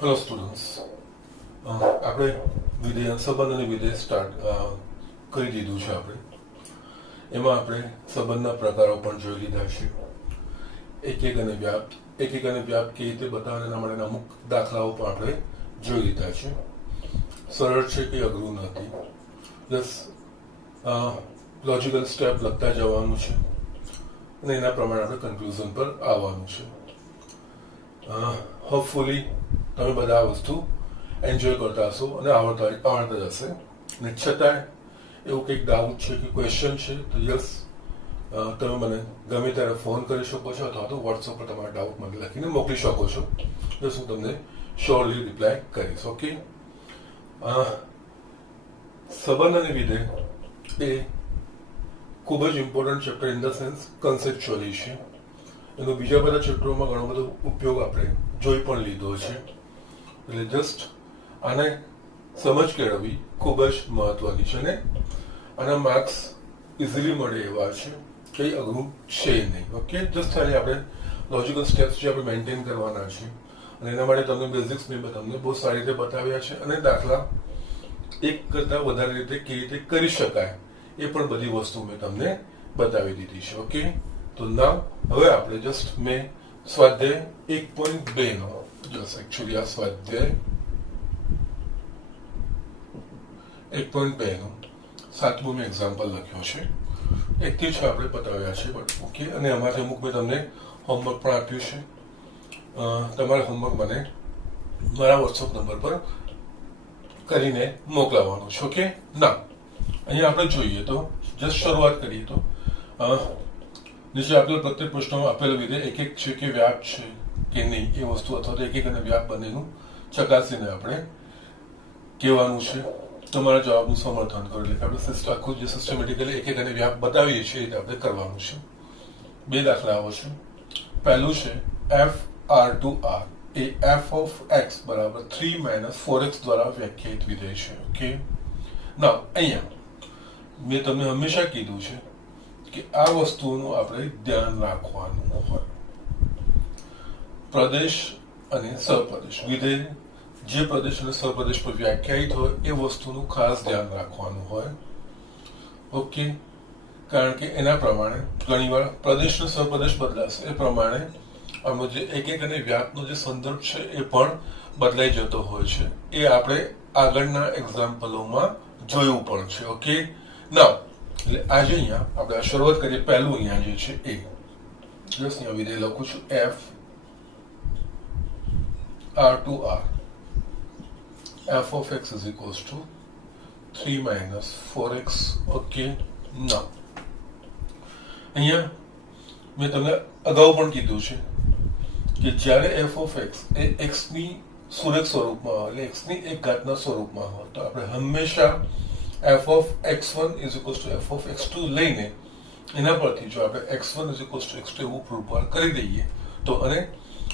Hello students, આપણે વિધેય સંબંધ અને વિધેય સ્ટાર્ટ કરી દીધું છે. એમાં આપણે સંબંધના પ્રકારો પણ જોઈ લીધા છે. એકક અને વ્યાપ્ત કેવી રીતે બતાવવાના એના માટેના અમુક દાખલાઓ પણ આપણે જોઈ લીધા છે. સરળ છે કે અઘરું નથી, બસ લોજિકલ સ્ટેપ લખતા જવાનું છે અને એના પ્રમાણે આપણે કન્ક્લુઝન પર આવવાનું છે. હોપફુલી તમે બધા આ વસ્તુ એન્જોય કરતા હશો અને આવડતા હશે. અને છતાંય એવું કંઈક ડાઉટ છે કે ક્વેશ્ચન છે તો યસ, તમે મને ગમે ત્યારે ફોન કરી શકો છો અથવા તો વોટ્સઅપ પર તમારા ડાઉટ મને લખીને મોકલી શકો છો. બસ હું તમને શ્યોરલી રિપ્લાય કરીશ. ઓકે, સંબંધ અને વિધેય એ ખૂબ જ important chapter in the sense conceptually છે. એનો બીજા બધા ચેપ્ટરોમાં ઘણો બધો ઉપયોગ આપણે જોઈ પણ લીધો છે. એટલે જસ્ટ આને સમજ કેળવવી ખૂબ જ મહત્વની છે અને આના માર્ક્સ ઇઝીલી મળે એવા છે, કંઈ અઘરું છે નહીં. ઓકે, જસ્ટ ખાલી આપણે લોજિકલ સ્ટેપ્સ જે આપણે મેન્ટેન કરવાના છે અને એના માટે તમને બેઝિક્સ મેં તમને બહુ સારી રીતે બતાવ્યા છે અને દાખલા એક કરતાં વધારે રીતે કેવી રીતે કરી શકાય એ પણ બધી વસ્તુ મેં તમને બતાવી દીધી છે. ઓકે, તો ના હવે આપણે જસ્ટ મેં સ્વાધ્યાય 1.2 નો એકચ્યુઅલી આ સ્વાધ્યાય 1.2 નો 7મો મેં એક્ઝામ્પલ લખ્યો છે. 1 થી 6 આપણે બતાવ્યા છે. ઓકે, અને એમાંથી અમુક મેં તમને હોમવર્ક પણ આપ્યું છે. તમારે હોમવર્ક મને મારા વોટ્સઅપ નંબર પર કરીને મોકલાવવાનું છે. ઓકે, ના અહીંયા આપણે જોઈએ તો જસ્ટ શરૂઆત કરીએ તો નીચે આપેલ પ્રત્યેક પ્રશ્નમાં આપેલ વિધેય એકક છે કે વ્યાપ છે કે નહીં એ વસ્તુ અથવા તો એકક અને વ્યાપ બંનેનું ચકાસીને આપણે કહેવાનું છે. તમારા જવાબનું સમર્થન કરો. એટલે આપણે આખું જે સિસ્ટમેટિકલી એકક અને વ્યાપ બતાવીએ છીએ એ આપણે કરવાનું છે. બે દાખલાઓ છે. પહેલું છે f R to R a f of x બરાબર 3 - 4x દ્વારા વ્યાખ્યાયિત વિધેય છે. ઓકે, ના અહીંયા મેં તમને હંમેશા કીધું છે કે આ વસ્તુનું આપણે ધ્યાન રાખવાનું હોય. પ્રદેશ અને સપ્રદેશ વિધેય જે પ્રદેશ અને સપ્રદેશ પર વ્યાખ્યાયિત હોય એ વસ્તુનું ખાસ ધ્યાન રાખવાનું હોય. ઓકે, કારણ કે એના પ્રમાણે ઘણીવાર પ્રદેશ અને સપ્રદેશ બદલાશે એ પ્રમાણે આનો જે એકક અને વ્યાપનો જે સંદર્ભ છે એ પણ બદલાઈ જતો હોય છે. એ આપણે આગળના એક્ઝામ્પલોમાં જોયું પણ છે. ઓકે, ના એટલે આજે અહીંયા આપણે શરૂઆત કરીએ. પહેલું અહીંયા જે છે એ જસ્ટ અહીંયા વિધેય લખું છું f R to R f of x is equals to 3 - 4x. Okay, ના અહીંયા મેં તમને અગાઉ પણ કીધું છે કે જ્યારે f of x A x ની સુરેખ સ્વરૂપમાં હોય એટલે x ની એક ઘાતના સ્વરૂપમાં હોય તો આપણે હંમેશા f of x1 is equals to f of x2 લઈને એના પરથી જો આપણે x1 is equals to x2 એવું પ્રૂવ કરી દઈએ તો અને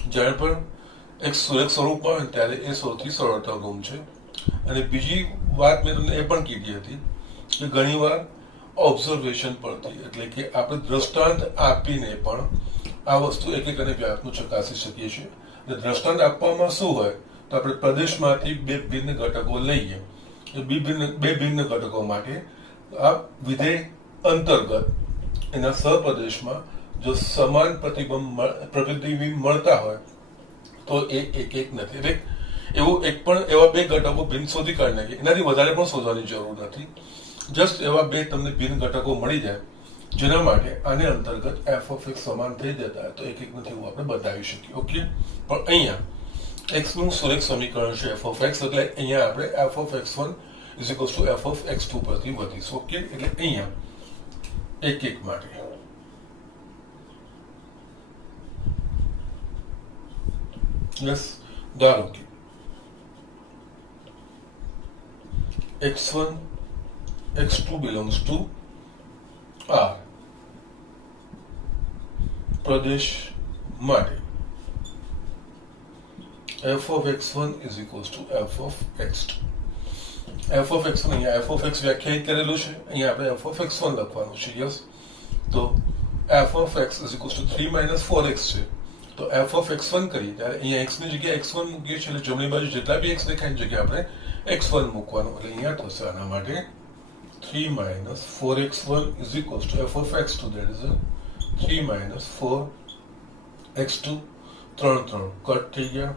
જ્યારે પણ એક સુરેખ સ્વરૂપમાં હોય ત્યારે એ સૌથી સરળતા ગુમ છે. અને બીજી વાત મેં તમને એ પણ કીધી હતી કે ઘણીવાર ઓબ્ઝર્વેશન પરથી એટલે કે આપણે દ્રષ્ટાંત આપીને પણ આ વસ્તુ એકક અને વ્યાપનું ચકાસી શકીએ છીએ. અને દ્રષ્ટાંત આપવામાં શું હોય તો આપણે પ્રદેશમાંથી બે ભિન્ન ઘટકો લઈએ. બે ભિન્ન ઘટકો માટે આ વિધેય અંતર્ગત એના સહપ્રદેશમાં જો સમાન પ્રતિબિંબ મળતા હોય તો એ એક નથી. એટલે એવું એક પણ એવા બે ઘટકો ભિન્ન શોધી કાઢી નાખીએ. એનાથી વધારે પણ શોધવાની જરૂર નથી. જસ્ટ એવા બે તમને ભિન્ન ઘટકો મળી જાય જેના માટે આને અંતર્ગત એફ ઓફ એક્સ સમાન થઈ જતા હોય તો એક નથી એવું આપણે બતાવી શકીએ. ઓકે, પણ અહીંયા એક્સ નું સુરેખ સમીકરણ છે એફ ઓફ એક્સ એટલે અહીંયા આપણે F of x1 is equals to f of x2 પરથી વધીશું. ઓકે, એટલે અહીંયા એક માટે યસ ધારો કે x1 x2 belongs to R પ્રદેશ માટે f of x1 is equals to f of x2. f of x1 અહીંયા f of x વ્યાખ્યાયિત કરેલું છે, અહીંયા આપણે f of x1 લખવાનું છે. યસ, તો f of x is equals to 3 - 4x છે. તો એફ ઓફ x1 કરીએ ત્યારે અહીંયા x ની જગ્યાએ x1 મૂકીએ છીએ એટલે જમણી બાજુ જેટલા બી x દેખાય એની જગ્યાએ આપણે x1 મૂકવાનું એટલે અહીંયા થશે આના માટે 3 minus 4x1 is equals to f of x2, that is 3 minus 4x2 3 cut થઈ ગયા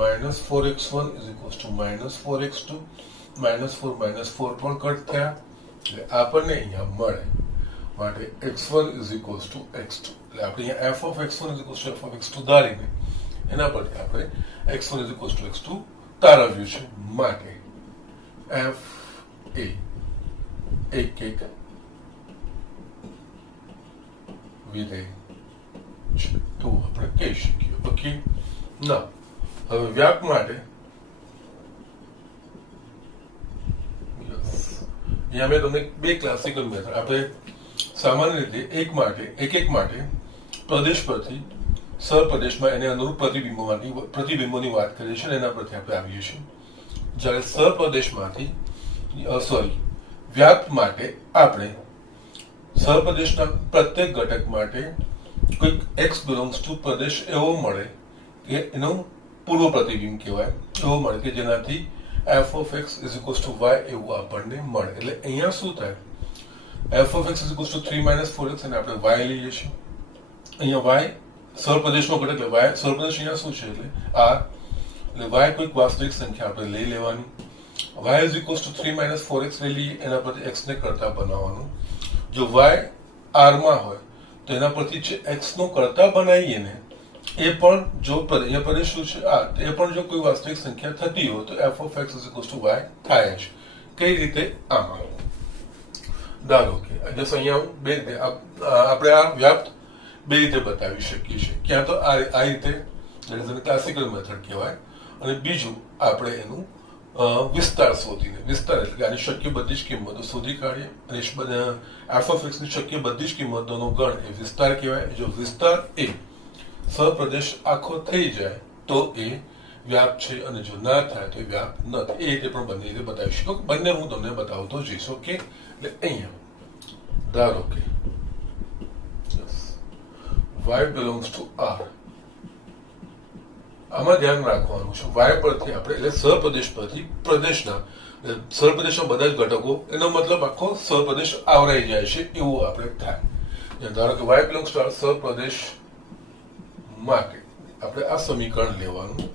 minus 4x1 is equals to minus 4x2 minus 4 પણ કટ થયા એટલે આપણને અહીંયા મળે માટે x1 is equals to x2 એટલે આપણે અહીંયા f of x1 is equals to f of x2 ધારીને એના પરથી આપણે x1 is equals to x2 તારવ્યું છે માટે f a એક વિધેય તો આપણે કહી શકીએ ઓકે ના હવે વ્યાપ માટે અહીંયા મેં તમને બે ક્લાસિકલ મેથડ આપણે સામાન્ય રીતે એક માટે પ્રદેશ પરથી સહપ્રદેશમાં એને અનુરૂપ પ્રતિબિંબોની વાત કરીએ છીએ એના પરથી આપણે આવીએ છીએ જ્યારે સહપ્રદેશમાંથી વ્યાપ માટે આપણે સહપ્રદેશના પ્રત્યેક ઘટક માટે કોઈક x બિલોંગ્સ ટુ પ્રદેશ એવો મળે કે એનો પૂર્વ પ્રતિબિંબ કહેવાય એવો મળે કે જેનાથી f of x is equals to y એવું આપણને મળે એટલે અહીંયા શું થાય f of x is equals to 3 minus 4x અને આપણે y લઈએ છીએ અહીંયા y સહપ્રદેશનો ઘટક એટલે y સહપ્રદેશ અહીંયા શું છે એટલે r એટલે y કોઈક વાસ્તવિક સંખ્યા આપણે લઈ લેવાની y is equals to 3 minus 4x લઈ લઈએ એના પરથી x ને કરતા બનાવવાનું જો y r માં હોય તો એના પરથી જે x નો કરતા બનાવીએ ને એ પણ જો અહીંયા પ્રદેશ શું છે r એ પણ જો કોઈ વાસ્તવિક સંખ્યા થતી હોય તો f of x is equals to y થાય છે કઈ રીતે આમાં ધારો કે જસ અહીંયા બે આપણે આ વ્યાપ્ત બે રીતે બતાવી શકીએ છીએ ક્યાં તો આ રીતે ક્લાસિકલ મેથડ કહેવાય અને બીજું આપણે એનું વિસ્તાર શોધીને વિસ્તાર એટલે આની શક્ય બધી જ કિંમતો શોધી કાઢીએ અને f of x ની શક્ય બધી જ કિંમતોનો ગણ એ વિસ્તાર કહેવાય જો વિસ્તાર એ સહપ્રદેશ આખો થઈ જાય તો એ વ્યાપ છે અને જો ના થાય તો એ વ્યાપ નથી એ રીતે પણ બંને રીતે બતાવી શકો બંને હું તમને બતાવતો જઈશ ઓકે એટલે અહીંયા ધારો કે y belongs to r આમાં ધ્યાન રાખવાનું છે y પરથી આપણે એટલે સહપ્રદેશ પરથી સહપ્રદેશના બધા જ ઘટકો એનો મતલબ આખો સહપ્રદેશ આવરાઈ જાય છે એવું આપણે થાય ધારો કે y belongs to r સહપ્રદેશ માટે આપણે આ સમીકરણ લેવાનું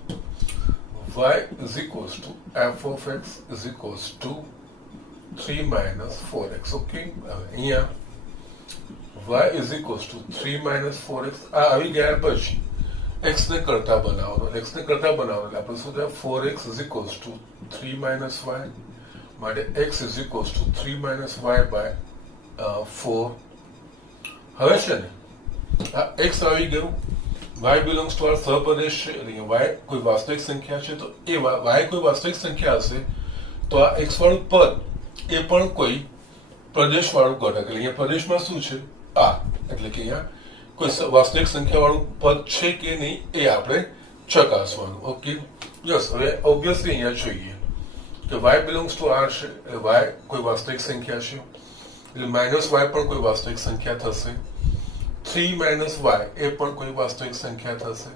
y is equals to f of x is equals to 3 minus 4x okay અહીંયા y is equals to 3 minus 4x આ આવી ગયા પછી x ને કરતા બનાવવાનો x ને કરતા બનાવવાનો એટલે આપણે શું થાય 4x is equals to 3 minus y માટે x is equals to 3 minus y by 4 હવે છે ને આ x આવી ગયું y belongs to r સહપ્રદેશ છે એટલે y કોઈ વાસ્તવિક સંખ્યા છે તો એ y કોઈ વાસ્તવિક સંખ્યા હશે તો આ x વાળું પદ એ પણ કોઈ પ્રદેશ વાળું ઘટક એટલે અહીંયા પ્રદેશમાં શું છે આ એટલે કે અહીંયા કોઈ વાસ્તવિક સંખ્યા વાળું પદ છે કે નહીં એ આપણે ચકાસવાનું ઓકે યસ હવે ઓબ્વિયસલી અહીંયા જોઈએ કે y belongs to r છે એટલે y કોઈ વાસ્તવિક સંખ્યા છે એટલે માઇનસ y પણ કોઈ વાસ્તવિક સંખ્યા થશે 3 minus y એ પણ કોઈ વાસ્તવિક સંખ્યા થશે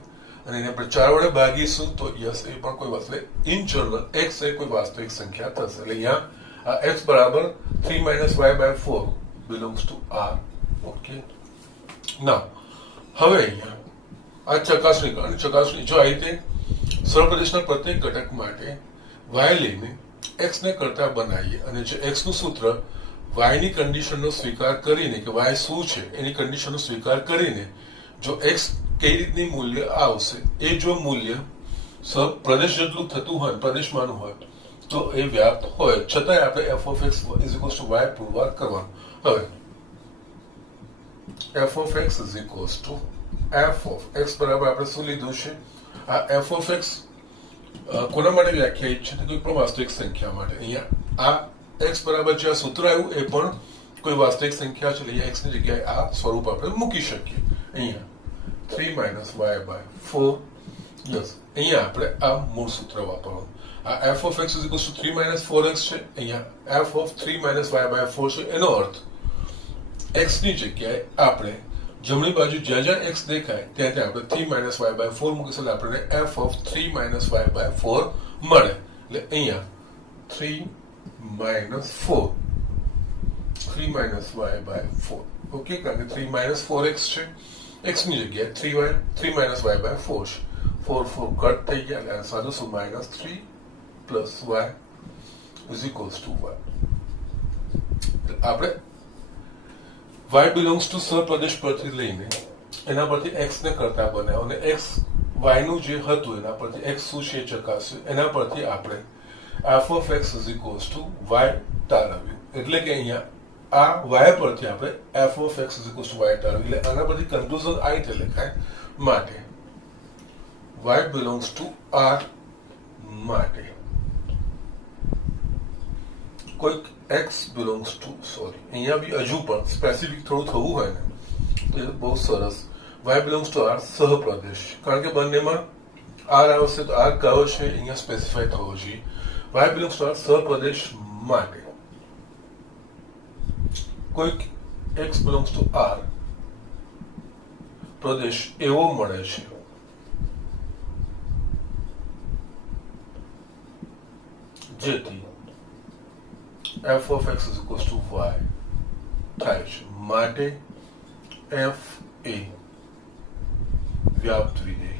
અને એને આપણે 4 વડે ભાગીશું તો યસ એ પણ કોઈ વાસ્તવિક ઇન જનરલ x એ કોઈ વાસ્તવિક સંખ્યા થશે એટલે અહીંયા આ x બરાબર 3 minus y by 4 belongs to r okay ના હવે અહીંયા આ ચકાસણી જો આ રીતે સહપ્રદેશના પ્રત્યેક ઘટક માટે y લઈને x ને કરતા બનાવીએ અને જો x નું સૂત્ર y ની કન્ડિશનનો સ્વીકાર કરીને કે y શું છે એની કન્ડિશનનો સ્વીકાર કરીને જો x કઈ રીતની મૂલ્ય આવશે એ જો મૂલ્ય પ્રદેશ જેટલું થતું હોય પ્રદેશમાંનું હોય તો એ વ્યાપ્ત હોય છતાંય આપણે f of x is equals to y પુરવાર કરવાનું હવે f of x is equals to f of x બરાબર આપણે શું લીધું છે આ f of x કોના માટે વ્યાખ્યાયિત છે કોઈ પણ વાસ્તવિક સંખ્યા માટે અહીંયા આ x બરાબર જે આ સૂત્ર આવ્યું એ પણ કોઈ વાસ્તવિક સંખ્યા છે એટલે x ની જગ્યાએ આ સ્વરૂપ આપણે મૂકી શકીએ અહીંયા 3 minus y by 4 યસ અહીંયા આપણે આ મૂળ સૂત્ર વાપરવાનું આ f of x is equals to 3 minus 4x છે અહીંયા f of 3 minus y by 4 છે એનો અર્થ x ની જગ્યાએ આપણે જમણી બાજુ જ્યાં જ્યાં x દેખાય ત્યાં ત્યાં આપણે 3 - y/4 મૂકીશું એટલે આપણને f of 3 - y/4 મળે. એટલે અહીંયા 3 - 4 3 - y/4 ઓકે, કારણ કે 3 - 4x છે, x ની જગ્યાએ 3 - y/4 છે. 4 4 કટ થઈ ગયા એટલે આન્સર આવશે -3 + y is equals to y. આપણે y belongs to સહપ્રદેશ પરથી લઈને એના પરથી x ને કરતા બનાવ્યો અને x y નું જે હતું એના પરથી x શું છે ચકાસ્યું, એના પરથી આપણે f of x is equals to y તારવ્યું. એટલે કે અહીંયા આ y પરથી આપણે f of x is equals to y તારવ્યું. એટલે આના પરથી કન્ક્લુઝન આ રીતે લખાય માટે y belongs to r માટે કોઈક x belongs to અહીંયા બી હજુ પણ સ્પેસિફિક થોડું થવું હોય ને તો બહુ સરસ. y belongs to r સહપ્રદેશ, કારણ કે બંનેમાં r આવશે તો r કયો છે અહીંયા સ્પેસિફાય થવો જોઈએ. y belongs to r સહપ્રદેશ માટે કોઈક x belongs to r પ્રદેશ એવો મળે છે જેથી f of x is equals to y થાય છે માટે f a વ્યાપ્ત વિધેય.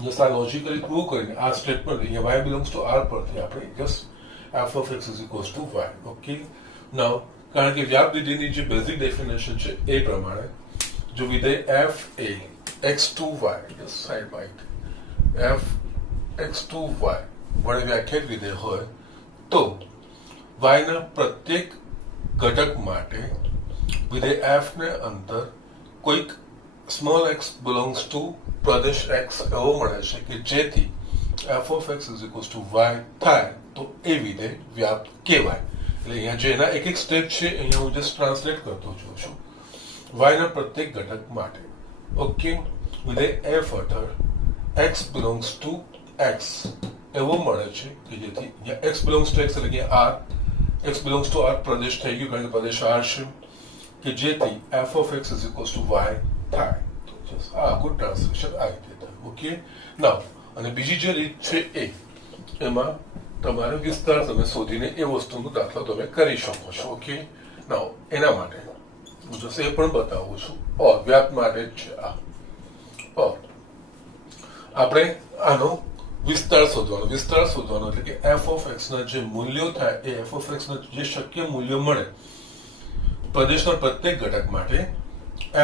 જસ્ટ આ લોજિકલી પ્રૂવ કરીને આ સ્ટેટમેન્ટ અહીંયા y belongs to r પરથી આપણે just f of x is equals to y. Okay, now કારણ કે વ્યાપ્ત વિધેયની જે બેઝિક ડેફિનેશન છે એ પ્રમાણે જો વિધેય f a x to y just side bite f x to y વડે વ્યાખ્યાયિત વિધેય હોય તો y ના પ્રત્યેક ઘટક માટે વિધેય f ને અંદર કોઈક small x belongs to Pradesh x એવો મળે છે કે જેથી f of x is equals to y થાય તો એ વિધેય વ્યાપ્ત કહેવાય. એટલે અહીંયા જે એના એક એક સ્ટેપ છે અહીંયા હું જસ્ટ ટ્રાન્સલેટ કરતો જોઉં છું. y ના પ્રત્યેક ઘટક માટે ઓકે વિધેય f હેઠળ x belongs to x એવો મળે છે કે જેથી x belongs to x એટલે કે r x belongs to r પ્રદેશ થઈ ગયું કારણ કે પ્રદેશ r છે કે જેથી f of x is equals to y થાય. તો જસ્ટ આ આખું ટ્રાન્સલેશન આ રીતે થાય. ઓકે, નાઉ અને બીજી જે રીત છે એમાં તમારે વિસ્તાર તમે શોધીને એ વસ્તુનો દાખલો તમે કરી શકો છો. ઓકે, નાઉ એના માટે હું જસ્ટ એ પણ બતાવું છું ઓર વ્યાપ્ત માટે જ છે આ ઓર આપણે આનો વિસ્તાર શોધવાનો એટલે કે f of x ના જે મૂલ્યો થાય એ f of x ના જે શક્ય મૂલ્યો મળે પ્રદેશના પ્રત્યેક ઘટક માટે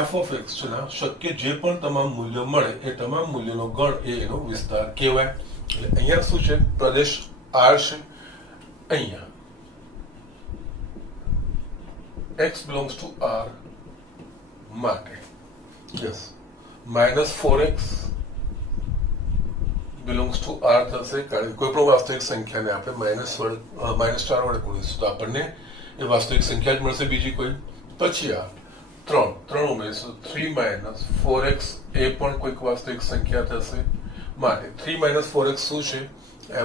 f of x ના શક્ય જે પણ તમામ મૂલ્યો મળે એ તમામ મૂલ્યોનો ગણ એ એનો વિસ્તાર કહેવાય. એટલે અહીંયા શું છે પ્રદેશ r છે, અહીંયા x belongs to r માટે yes -4x belongs to r થશે કારણ કે કોઈ પણ વાસ્તવિક સંખ્યાને આપણે -4 વડે ગુણીશું તો આપણને એ વાસ્તવિક સંખ્યા જ મળશે બીજી કોઈ. પછી આ 3 ઉમેરીશું 3 - 4x એ પણ કોઈક વાસ્તવિક સંખ્યા થશે માટે 3 - 4x શું છે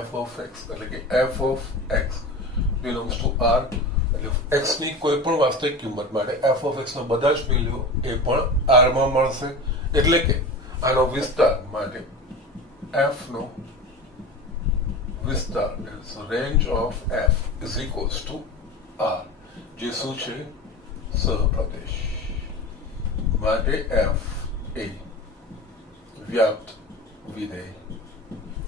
f of x એટલે કે f of x belongs to r એટલે x ની કોઈ પણ વાસ્તવિક કિંમત માટે f of x ના બધા જ મૂલ્યો એ પણ r માં મળશે. એટલે કે આનો વિસ્તાર માટે f નો વિસ્તાર range of f is equals to r જે શું છે સહપ્રદેશ માટે f એ વ્યાપ્ત વિધેય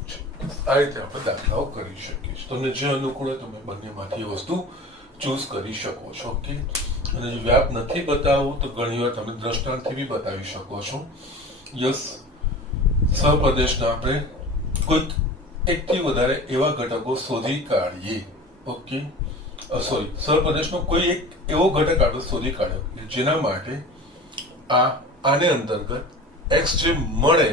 છે. આ રીતે આપણે દાખલાઓ કરી શકીએ છીએ. તમને જે અનુકૂળ હોય તમે બંનેમાંથી વસ્તુ ચૂઝ કરી શકો છો. ઓકે, અને જો વ્યાપ્ત નથી બતાવવું તો ઘણી વાર તમે દ્રષ્ટાંતથી બી બતાવી શકો છો. યસ, સહપ્રદેશના આપણે કોઈક એકથી વધારે એવા ઘટકો શોધી કાઢીએ. ઓકે, સહપ્રદેશનો કોઈ એક એવો ઘટક આપણે શોધી કાઢ્યો જેના માટે આને અંતર્ગત x જે મળે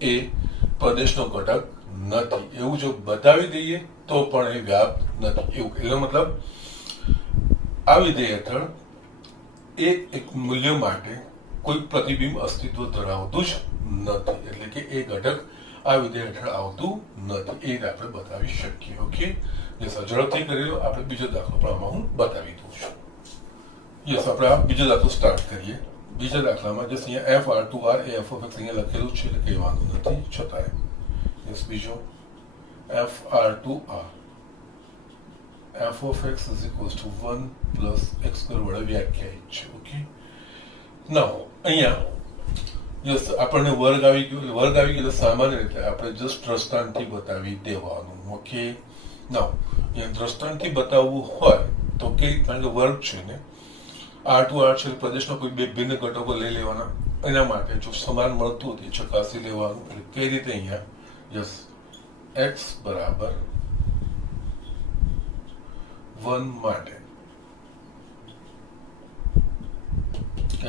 એ પ્રદેશનો ઘટક નથી એવું જો બતાવી દઈએ તો પણ એ વ્યાપ્ત નથી. એવું એનો મતલબ આ વિધેય હેઠળ એ એક મૂલ્ય માટે કોઈ પ્રતિબિંબ અસ્તિત્વ ધરાવતું જ નથી. એટલે કે એ ઘટક આ વિધેય હેઠળ આવતું નથી એ રીતે આપણે બતાવી શકીએ. ઓકે, જે ઝડપથી કરી લો. આપણે બીજો દાખલો પણ આમાં હું બતાવી દઉં છું. યસ, આપણે આ બીજો દાખલો સ્ટાર્ટ કરીએ. બીજા દાખલામાં જસ્ટ અહીંયા f R to R a f of x અહીંયા લખેલું છે એટલે કંઈ વાંધો નથી, છતાંય યસ બીજો f R to R f of x is equals to 1 plus x square વડે વ્યાખ્યાયિત છે. ઓકે, નાઉ અહીંયા યસ આપણને વર્ગ આવી ગયો. વર્ગ આવી ગયો એટલે સામાન્ય રીતે આપણે જસ્ટ દ્રષ્ટાંતથી બતાવી દેવાનું. ઓકે, નાઉ અહીંયા દ્રષ્ટાંતથી બતાવવું હોય તો કે કારણ કે વર્ગ છે ને આર ટુ આર છે, પ્રદેશના કોઈ બે ભિન્ન ઘટકો લઈ લેવાના. એના માટે જો સમાન મળતું હતું ચકાસી લેવાનું. એટલે કઈ રીતે અહીંયા યસ એક્સ બરાબર 1 માટે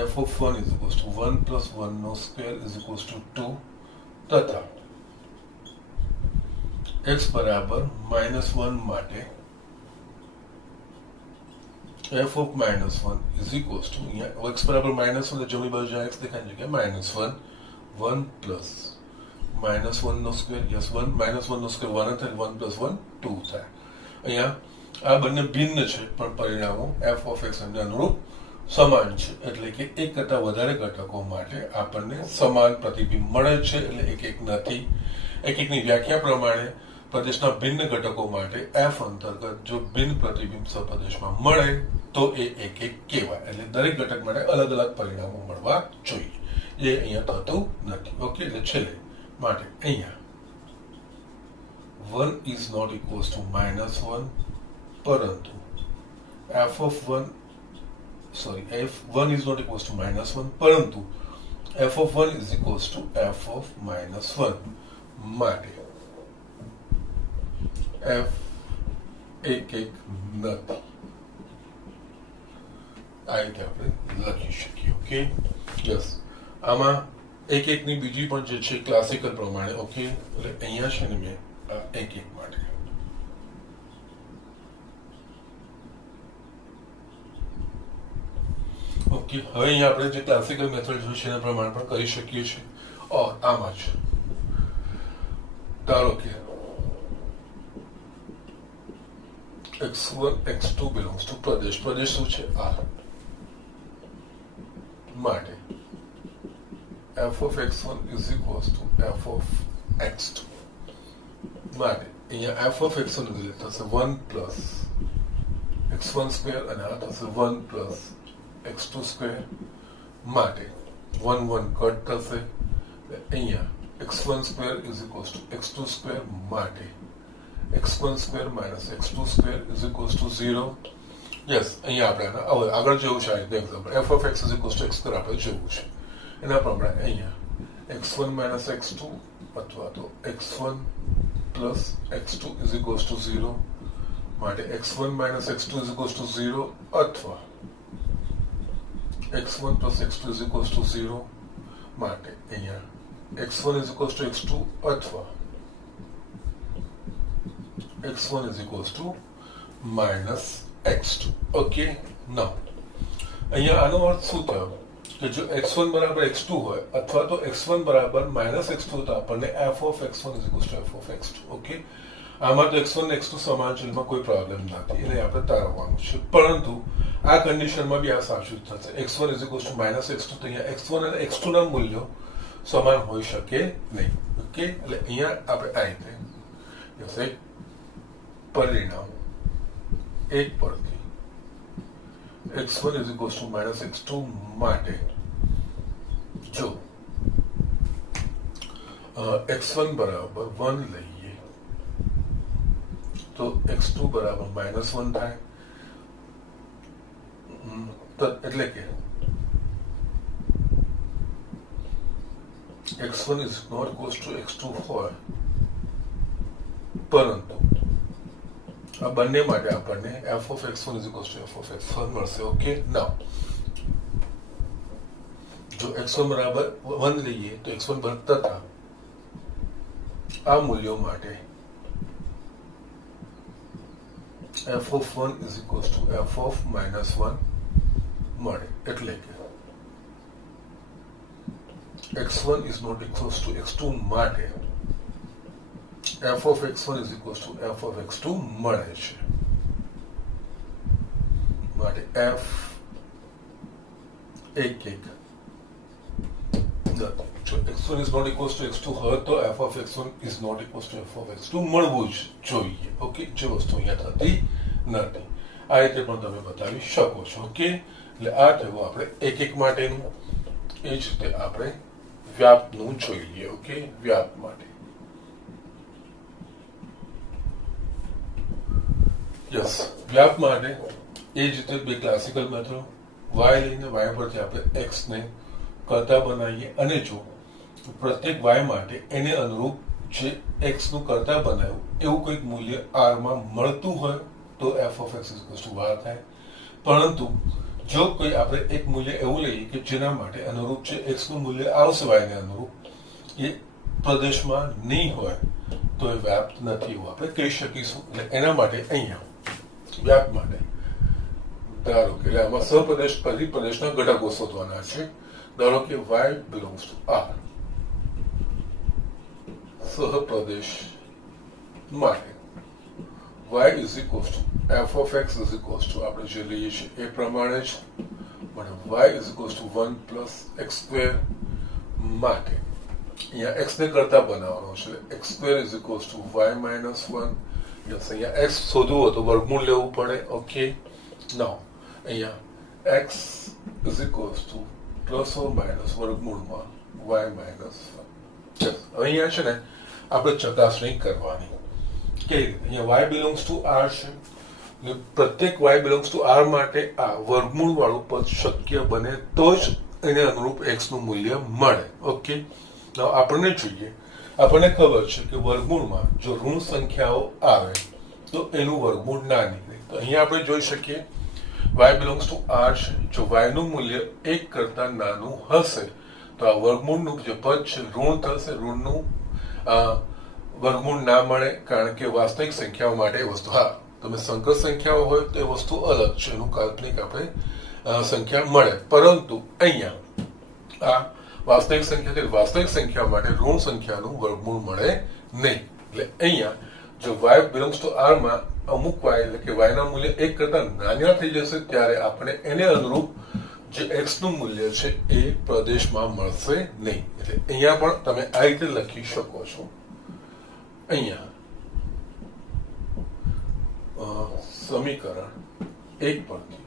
f of 1 is equals to 1 plus 1 નો સ્ક્વેર is equals to 2 તથા x બરાબર -1 માટે f of -1 is equals to અહીંયા x બરાબર -1 એટલે જમણી બાજુ જ્યાં x દેખાય છે કે -1 1 plus -1 નો સ્ક્વેર યસ 1 -1 નો સ્ક્વેર 1 થાય 1 plus 1 2 થાય. અહીંયા આ બંને ભિન્ન છે પણ પરિણામો f of x ને અનુરૂપ સમાન છે. એટલે કે એક કરતા વધારે ઘટકો માટે આપણને સમાન પ્રતિબિંબ મળે છે. એટલે એક એક નથી. એક એકની વ્યાખ્યા પ્રમાણે પ્રદેશના ભિન્ન ઘટકો માટે f અંતર્ગત જો ભિન્ન પ્રતિબિંબ સપ્રદેશમાં મળે તો એ એક એક કહેવાય. એટલે દરેક ઘટક માટે અલગ અલગ પરિણામો મળવા જોઈએ. એ અહીંયા થતું નથી. ઓકે, એટલે છેલ્લે માટે અહીંયા 1 is not equals to -1 પરંતુ f of 1 f1 is not equals to -1 પરંતુ f of 1 is equals to f of -1 માટે f એક એક નથી. આ રીતે આપણે લખી શકીએ. ઓકે, યસ આમાં એક એકની બીજી પણ જે છે ક્લાસિકલ પ્રમાણે. ઓકે, એટલે અહીંયા છે ને મેં એક એક માટે ઓકે હવે અહીંયા આપણે જે ક્લાસિકલ મેથડ જોઈ છે એના પ્રમાણે પણ કરી શકીએ છીએ. આમાં જ ધારો કે x1 x2 belongs to પ્રદેશ. પ્રદેશ શું છે? R માટે f of x1 is equals to f of x2 માટે અહીંયા f of x1 થશે 1 plus x1 square અને આ થશે 1 plus x2 square માટે 1 1 કટ થશે. અહીંયા x1 square is equals to x2 square માટે x1 square minus x2 square is equals to 0. Yes, અહીંયા આપણે હવે આગળ જેવું છે. Example f of x is equals to x square આપણે જેવું છે એના પ્રમાણે અહીંયા x1 minus x2 અથવા તો x1 plus x2 is equals to 0 માટે x1 minus x2 is equals to 0 અથવા x1 plus x2 is equals to 0 માટે અહીંયા x1 is equals to x2 અથવા x1 is equals to minus x2. Okay, now અહીંયા આનો અર્થ શું થયો કે જો x1 બરાબર x2 હોય અથવા તો x1 બરાબર minus x2 તો આપણને f of x1 is equals to f of x2. Okay, આમાં તો x1 ને x2 સમાન છે, એમાં કોઈ પ્રોબ્લેમ નથી. એટલે આપણે તારવવાનું છે. પરંતુ આ કન્ડિશનમાં બી આ સાચું જ થશે. x1 is equals to minus x2 તો અહીંયા x1 અને x2 ના મૂલ્યો સમાન હોઈ શકે નહીં. ઓકે, એટલે અહીંયા આપણે આ રીતે એક પરિણામ એક પરથી x1 is equals to minus x2 માટે જો x1 બરાબર 1 લઈએ તો x2 બરાબર -1 થાય. એટલે કે x1 is not equals to x2 હોય પરંતુ આ બંને માટે આપણને f of x1 is equals to f of x1 મળશે. ઓકે, નાઉ જો x1 બરાબર 1 લઈએ તો x1 બરાબર તથા આ મૂલ્યો માટે f of 1 is equals to f of -1 મળે. એટલે કે x1 is not equals to x2 માટે f of x1 is equals to f of x2 મળે છે. માટે f એક નથી. જો x1 is not equals to x2 હોય તો f of x1 is not equals to f of x2 મળવું જ જોઈએ. ઓકે, જે વસ્તુ અહીંયા થતી નથી. આ રીતે પણ તમે બતાવી શકો છો. ઓકે, એટલે આ થયું આપણે એક માટેનું. એ જ રીતે આપણે વ્યાપનું જોઈએ. ઓકે, વ્યાપ માટે યસ, વ્યાપ માટે એ જ રીતે બે ક્લાસિકલ મેથડ, y લઈને y પરથી આપણે x ને કરતા બનાવીએ, અને જો પ્રત્યેક y માટે એને અનુરૂપ જે x નું કરતા બનાવ્યું એવું કંઈક મૂલ્ય r માં મળતું હોય તો f of x y થાય. પરંતુ જો કોઈ આપણે એક મૂલ્ય એવું લઈએ કે જેના માટે અનુરૂપ છે x નું મૂલ્ય આવશે y ને અનુરૂપ, એ પ્રદેશમાં નહીં હોય તો એ વ્યાપ્ત નથી એવું આપણે કહી શકીશું. એટલે એના માટે અહીંયા વ્યાપ માટે ધારો કે આમાં સહપ્રદેશ પરિપ્રદેશના ઘટકો શોધવાના છે. ધારો કે y belongs to R, સહપ્રદેશ માટે y is equals to f of x is equals to આપણે જે લઈએ છીએ એ પ્રમાણે જ મને y is equals to 1 plus x square માટે અહીંયા x ને કરતા બનાવવાનો છે. x square is equals to y minus 1. Yes, અહીંયા x શોધવું હોય તો વર્ગમૂળ લેવું પડે. ઓકે, નાઉ અહીંયા x is equals to plus or minus વર્ગમૂળમાં y minus 1. અહીંયા છે ને આપણે ચકાસણી કરવાની કઈ રીતે. અહીંયા y belongs to r છે, પ્રત્યેક y belongs to r માટે આ વર્ગમૂળ વાળું પદ શક્ય બને તો જ એને અનુરૂપ x નું મૂલ્ય મળે. ઓકે, આપણને જોઈએ, આપણને ખબર છે કે વર્ગમૂળમાં જો ઋણ સંખ્યાઓ આવે તો એનું વર્ગમૂળ ના નીકળે. તો અહીંયા આપણે જોઈ શકીએ y belongs to r છે, જો y નું મૂલ્ય 1 કરતા નાનું હશે તો આ વર્ગમૂળનું જે પદ છે ઋણ થશે. ઋણનું વર્ગમૂળ ના મળે, કારણ કે વાસ્તવિક સંખ્યાઓ માટે એ વસ્તુ, હા તમે સંકર સંખ્યાઓ હોય તો એ વસ્તુ અલગ છે, એનું કાલ્પનિક આપણે સંખ્યા મળે. પરંતુ અહીંયા આ વાસ્તવિક સંખ્યા, વાસ્તવિક સંખ્યા માટે ઋણ સંખ્યાનું વર્ગમૂળ મળે નહીં. એટલે અહીંયા જો y belongs to r માં અમુક y એટલે કે y ના મૂલ્ય 1 કરતા નાના થઈ જશે ત્યારે આપણે એને અનુરૂપ જે x નું મૂલ્ય છે એ પ્રદેશમાં મળશે નહીં. એટલે અહીંયા પણ તમે આ રીતે લખી શકો છો. અહીંયા સમીકરણ 1 પરથી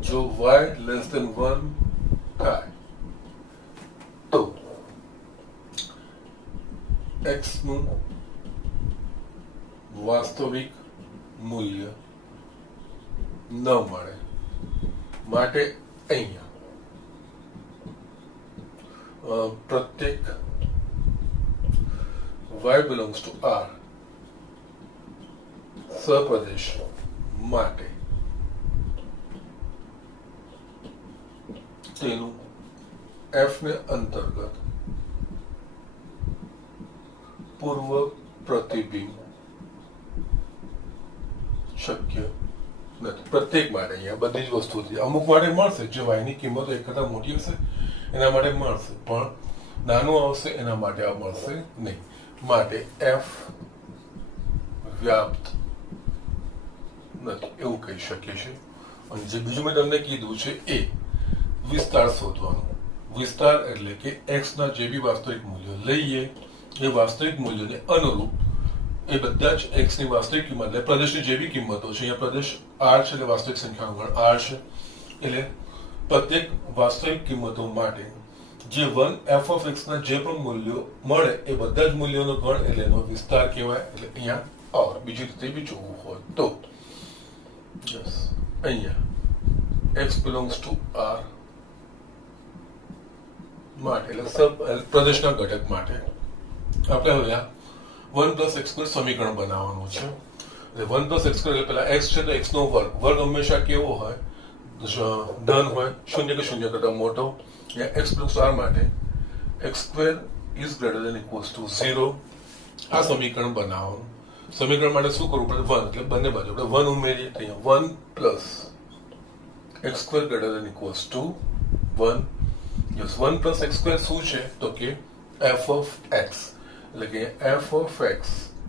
જો y less than 1 થાય તો x નું વાસ્તવિક મૂલ્ય ન મળે. માટે અહીંયા પ્રત્યેક y belongs to r સહપ્રદેશ માટે તેનું f ને અંતર્ગત પૂર્વ પ્રતિબિંબ શક્ય નથી. પ્રત્યેક માટે અહીંયા બધી જ વસ્તુ અમુક માટે મળશે, જે y ની કિંમત 1 કરતા મોટી હશે એના માટે મળશે, પણ નાનું આવશે એના માટે આ મળશે નહીં. માટે f વ્યાપ્ત નથી એવું કહી શકીએ છીએ. અને જે બીજું મેં તમને કીધું છે એ વિસ્તાર શોધવાનો. વિસ્તાર એટલે કે x ના જે બી વાસ્તવિક મૂલ્યો લઈએ એ વાસ્તવિક મૂલ્યોને અનુરૂપ એ બધા જ x ની વાસ્તવિક કિંમત, એટલે પ્રદેશની જે બી કિંમતો છે, અહીંયા પ્રદેશ r છે એટલે વાસ્તવિક સંખ્યાનો ગણ r છે, એટલે પ્રત્યેક વાસ્તવિક કિંમતો માટે જે 1 f of x ના જે પણ મૂલ્યો મળે એ બધા જ મૂલ્યોનો ગણ એટલે એનો વિસ્તાર કહેવાય. એટલે અહીંયા બીજી રીતે બી જોવું હોય તો અહીંયા x belongs to r માટે એટલે પ્રદેશના ઘટક માટે આપણે હવે 1 plus x square સમીકરણ બનાવવાનું છે. એટલે 1 plus x square એટલે પેલા x છે તો x નો વર્ગ. વર્ગ હંમેશા કેવો હોય? ધન હોય, શૂન્ય કે શૂન્ય કરતા મોટો. x belongs to r માટે x square is greater than equals to 0. આ સમીકરણ બનાવવાનું. સમીકરણ માટે શું કરવું પડે? 1 એટલે બંને બાજુ આપણે 1 ઉમેરીએ તો અહીંયા 1 plus x square greater than equals to 1. Yes, 1 plus x square શું છે તો કે f of x, એટલે કે f of x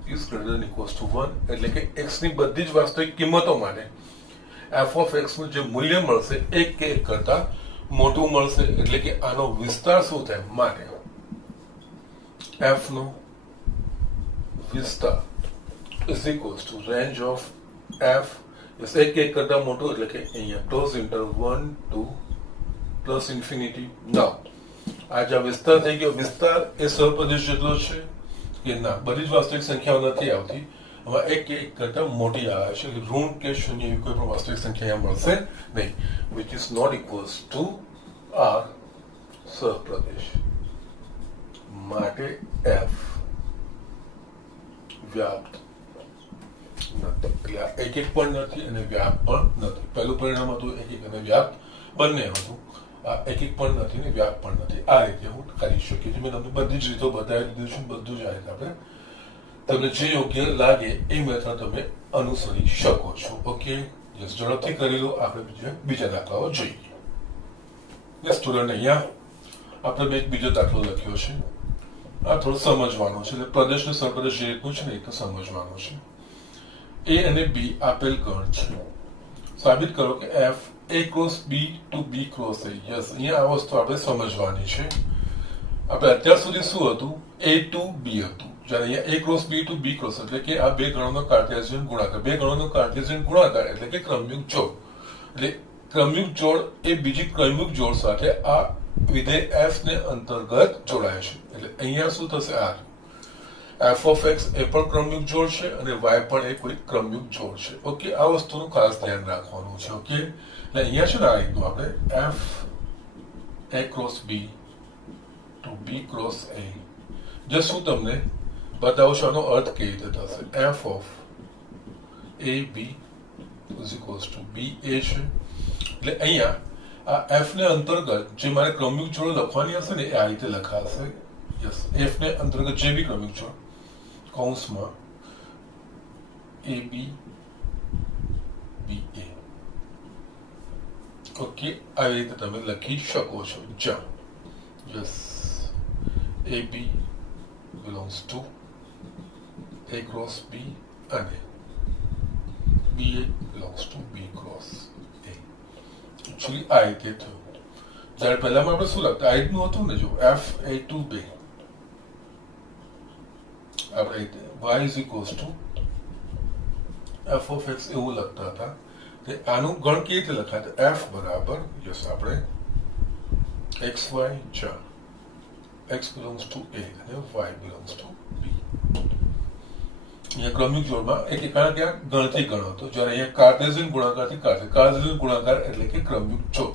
is greater than equals to 1, એટલે કે x ની બધી જ વાસ્તવિક કિંમતો માટે એફ ઓફ એક્સ નું જે મૂલ્ય મળશે એક કે એક કરતા મોટું મળશે, એટલે કે આનો વિસ્તાર શું થાય માટે એફ નો વિસ્તાર is equals two range of F એક કે એક કરતા મોટું, એટલે કે અહીંયા ક્લોઝ ઇન્ટરવલ 1 2 પ્લસ ઇન્ફિનિટી. નાઉ આ જે વિસ્તાર થઈ ગયો, વિસ્તાર એ સહપ્રદેશ જેટલો છે કે ના, બધી જ વાસ્તવિક સંખ્યાઓ નથી આવતી, આમાં એક કે એક કરતા મોટી આવે છે, ઋણ કે શૂન્ય એવી કોઈ પણ વાસ્તવિક સંખ્યા મળશે નહીં, which is not equals to r સહપ્રદેશ. માટે f વ્યાપ્ત નથી, એટલે આ એક એક પણ નથી અને વ્યાપ્ત પણ નથી. પહેલું પરિણામ હતું એક એક અને વ્યાપ્ત બંને હતું, આ એક એક પણ નથી ને વ્યાપ્ત પણ નથી. આ રીતે હું કરી શકીએ છીએ. મેં તમને બધી જ રીતો બતાવી દીધું છે, બધું જ આ રીતે આપણે તમને જે યોગ્ય લાગે એ મેથડ તમે અનુસરી શકો છો. ઓકે, ઝડપથી કરી લો. આપણે બીજા દાખલાઓ જોઈએ. સ્ટુડન્ટ અહીંયા આપણે એક બીજો દાખલો લખ્યો છે, આ થોડું સમજવાનો છે, એટલે પ્રદેશ ને સહપ્રદેશ જે રીતનું છે ને એ તો સમજવાનું છે. એ અને બી આપેલ ગણ છે, સાબિત કરો કે F A cross B to B cross A. Yes, અહીંયા આ વસ્તુ આપણે સમજવાની છે. આપણે અત્યાર સુધી શું હતું, એ ટુ બી હતું, જ્યારે અહીંયા A cross B to B cross એટલે કે આ બે ગણોનો કાર્ટેશિયન ગુણાકાર. બે ગણોનો કાર્ટેશિયન ગુણાકાર એટલે કે ક્રમયુગ જોડ. એટલે ક્રમયુગ જોડ એ બીજી ક્રમયુગ જોડ સાથે આ વિધેય f ને અંતર્ગત જોડાય છે. એટલે અહીંયા શું થશે, r f of x એ પણ ક્રમયુગ જોડ છે અને y પણ એ કોઈ ક્રમયુગ જોડ છે. ઓકે, આ વસ્તુનું ખાસ ધ્યાન રાખવાનું છે. ઓકે, એટલે અહીંયા છે ને આ રીતનું આપણે f a cross b to b cross a. Just હું તમને બતાવું છું આનો અર્થ કેવી રીતે થશે. f of a b is equals to b a છે. એટલે અહીંયા આ f ને અંતર્ગત જે મારે ક્રમયુગ જોડ લખવાની હશે ને એ આ રીતે લખાશે. યસ, f ને અંતર્ગત જે બી ક્રમયુગ જોડ કૌંસમાં a b b a. Okay, આવી રીતે તમે લખી શકો છો. જ્યાં yes a b belongs to a cross b અને b a belongs to b cross a. Actually આ રીતે થયું. જ્યારે પહેલામાં આપણે શું લખતા, આ રીતનું હતું ને, જો f a to b આપણે y is equals to f of x એવું લખતા હતા. આનું ગણ કેવી રીતે લખાય, f બરાબર યસ આપણે xy ચાર x belongs to a અને y belongs to b. અહીંયા ક્રમિક જોડમાં એક કારણ કે આ ગણથી ગણ હતો, જ્યારે અહીંયા કાર્ટેશિયન ગુણાકારથી કાર્ટેશિયન ગુણાકાર એટલે કે ક્રમયુગ જોડ.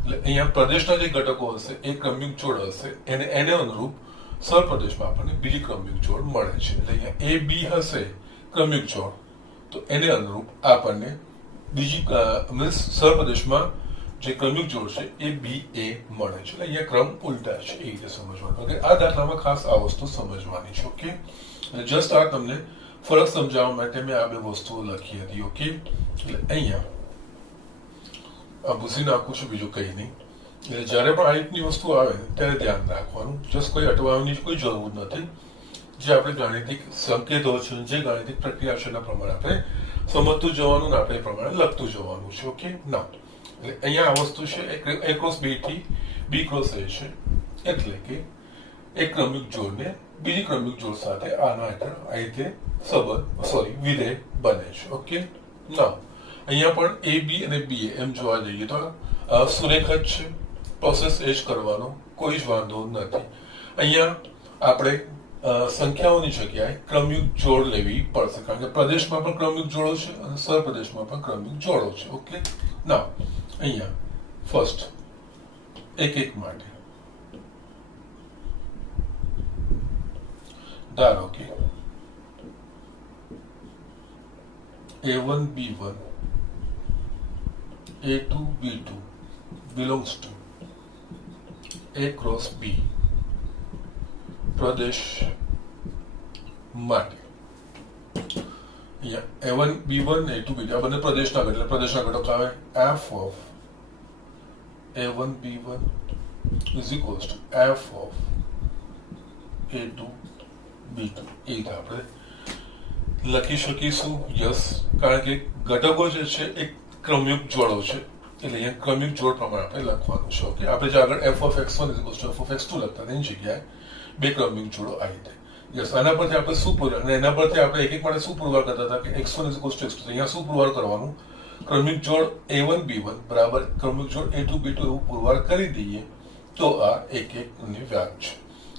એટલે અહીંયા પ્રદેશના જે ઘટકો હશે એ ક્રમયુગ જોડ હશે, એને અનુરૂપ સહપ્રદેશમાં આપણને બીજી ક્રમયુગ જોડ મળે છે. એટલે અહીંયા a b હશે ક્રમયુગ જોડ, તો એને અનુરૂપ આપણને બીજી મીન્સ સહપ્રદેશમાં જે ક્રમયુગ જોડ છે એ બી એ મળે છે. એટલે અહીંયા ક્રમ ઉલટા છે, એ રીતે સમજવાનું. ઓકે, આ દાખલામાં ખાસ આ વસ્તુ સમજવાની છે. ઓકે, જસ્ટ આ તમને ફરક સમજાવવા માટે મેં આ બે વસ્તુઓ લખી હતી. ઓકે, એટલે અહીંયા આ ભૂસી નાખું છું, બીજું કંઈ નહીં. એટલે જ્યારે પણ આ રીતની વસ્તુ આવે ત્યારે ધ્યાન રાખવાનું. જસ્ટ કોઈ અટવાવાની કોઈ જરૂર નથી. જે આપણે ગાણિતિક સંકેતો છે, જે ગાણિતિક પ્રક્રિયા છે એના પ્રમાણે આપણે સમજતું જવાનું ને આપણે એ પ્રમાણે લખતું જવાનું છે. ઓકે, ના એટલે અહીંયા આ વસ્તુ છે a ક્રોસ b થી b ક્રોસ a છે, એટલે કે એક ક્રમિક જોડને બીજી ક્રમિક જોડ સાથે આના હેઠળ આ રીતે વિધેય બને છે. ઓકે, ના અહીંયા પણ a b અને b એમ જોવા જઈએ તો સુરેખ જ છે, પ્રોસેસ એ જ કરવાનો, કોઈ જ વાંધો નથી. અહીંયા આપણે સંખ્યાઓની જગ્યાએ ક્રમયુગ જોડ લેવી પડશે, કારણ કે પ્રદેશમાં પણ ક્રમયુગ જોડો છે અને સહપ્રદેશમાં પણ ક્રમયુગ જોડો છે. ઓકે, ના અહીંયા ફર્સ્ટ એક એક માટે ધારો કે a1 b1 a2 b2 belongs to a cross b પ્રદેશ માટે. અહીંયા a1 b1 a2 b2 આ બંને પ્રદેશના ઘટક, એટલે પ્રદેશના ઘટક આવે f of a1 b1 is equals to f of a2 b2. એ આપણે લખી શકીશું. યસ, કારણ કે ઘટકો જે છે એ ક્રમયુક્ત જોડો છે, એટલે અહીંયા ક્રમયુક્ત જોડ પ્રમાણે આપણે લખવાનું છે. ઓકે, આપણે જે આગળ f of x1 f of x2 લખતા એની જગ્યાએ બે ક્રમયુક્ત જોડો આવી જાય. યસ, આના પરથી આપણે શું પુરવાર, અને એના પરથી આપણે એક એક માટે શું પુરવાર કરતા હતા કે x1 x2. અહીંયા શું પુરવાર કરવાનું, ક્રમિક જોડ a1 b1 બરાબર ક્રમિક જોડ a2 b2 એવું પુરવાર કરી દઈએ તો આ એક ની વ્યાખ છે.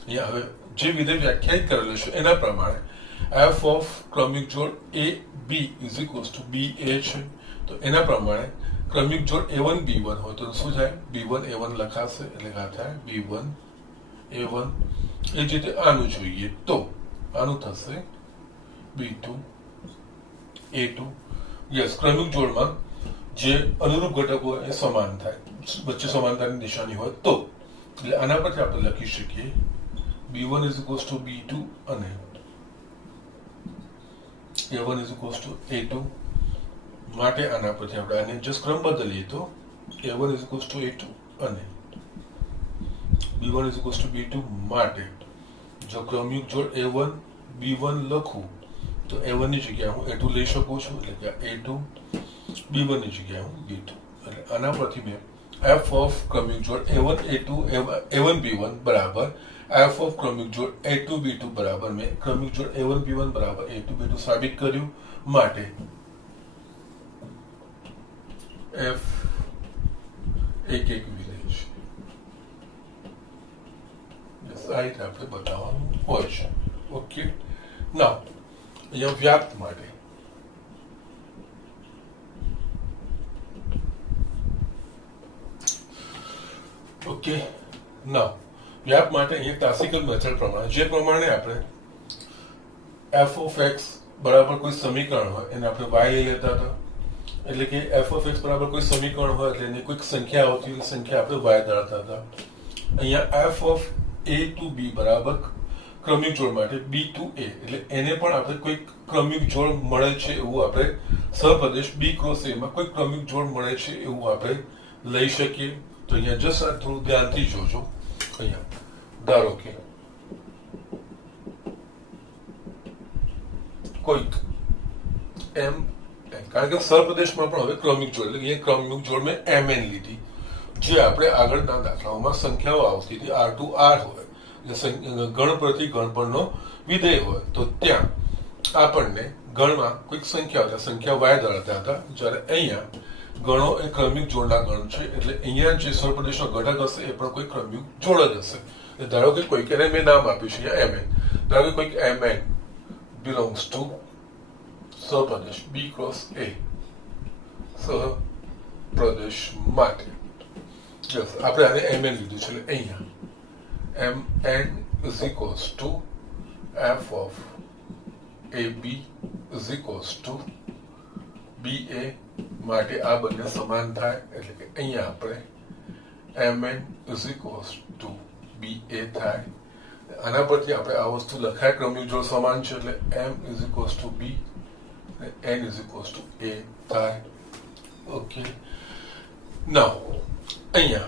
અહીંયા હવે જે વિધેય વ્યાખ્યાયિત કરેલું છે એના પ્રમાણે f of ક્રમિક જોડ a b is equals to b a છે. તો એના પ્રમાણે ક્રમિક જોડ a1 b1 હોય તો શું થાય, b1 a1 લખાશે, એટલે આ થાય b1 a1. એ જ રીતે આનું જોઈએ તો આનું થશે b2 a2. યસ, ક્રમિક જોડમાં જે અનુરૂપ ઘટકો એ સમાન થાય, વચ્ચે સમાનતાની નિશાની હોય તો, એટલે આના પરથી આપણે લખી શકીએ b1 is equals to b2 અને a1 is equals to a2. માટે આના પરથી આપણે આને જસ્ટ ક્રમ બદલીએ તો a1 is equals to a2 અને b1 is equals to b2. માટે જો ક્રમયુક્ત જોડ a1 b1 લખું તો a1 ની જગ્યાએ હું a2 લઈ શકું છું, એટલે કે a2, b1 ની જગ્યાએ હું b2. એટલે આના પરથી મેં f of ક્રમિક જોડ a1 a2 a1 b1 બરાબર f of ક્રમિક જોડ a2 b2 બરાબર મેં ક્રમિક જોડ a1 b1 બરાબર a2 b2 સાબિત કર્યું. માટે f એક વિધેય છે. આ રીતે આપણે બતાવવાનું હોય છે. ઓકે, ના અહીંયા વ્યાપ્ત માટે ઓકે ના વ્યાપ માટે અહીંયા ક્લાસિકલ મેથડ પ્રમાણે જે પ્રમાણે આપણે f of x બરાબર કોઈ સમીકરણ હોય એને આપણે y લઈ લેતા હતા, એટલે કે f of x બરાબર કોઈ સમીકરણ હોય એટલે એની કોઈક સંખ્યા આવતી હોય, સંખ્યા આપણે y ધરાવતા હતા. અહીંયા f of a to b બરાબર ક્રમિક જોડ માટે b to a, એટલે એને પણ આપણે કોઈ ક્રમિક જોડ મળે છે એવું આપણે સહપ્રદેશ b ક્રોસ a માં કોઈ ક્રમિક જોડ મળે છે એવું આપણે લઈ શકીએ. તો અહીંયા જસ્ટ થોડું ધ્યાનથી જોજો. અહીંયા ધારો કે કોઈક એમ, કારણ કે સહપ્રદેશમાં પણ હવે ક્રમિક જોડ, એટલે અહીંયા ક્રમિક જોડ મેં mn લીધી, જે આપણે આગળના દાખલાઓમાં સંખ્યાઓ આવતી હતી r to r હોય, એટલે ગણ પ્રતિ ગણ પરનો વિધેય હોય તો ત્યાં આપણને ગણમાં કોઈક સંખ્યા સંખ્યા y ધરાવતા હતા, જ્યારે અહીંયા ગણો એ ક્રમિક જોડના ગણ છે, એટલે અહીંયા જે સહપ્રદેશનો ઘટક હશે એ પણ કોઈ ક્રમિક જોડ જ હશે. ધારો કે કોઈક એને મેં નામ આપ્યું છે અહીંયા mn, ધારો કે કોઈક mn belongs to સહપ્રદેશ b cross a સહપ્રદેશ માટે આપણે આને mn લીધું છે, એટલે અહીંયા mn is equals to f of ab is equals to ba. માટે આ બંને સમાન થાય, એટલે કે અહીંયા આપણે mn is equals to ba થાય. આના પરથી આપણે આ વસ્તુ લખાય ક્રમિક જોડ સમાન છે, એટલે m is equals to b અને n is equals to a થાય. ઓકે, નાઉ અહીંયા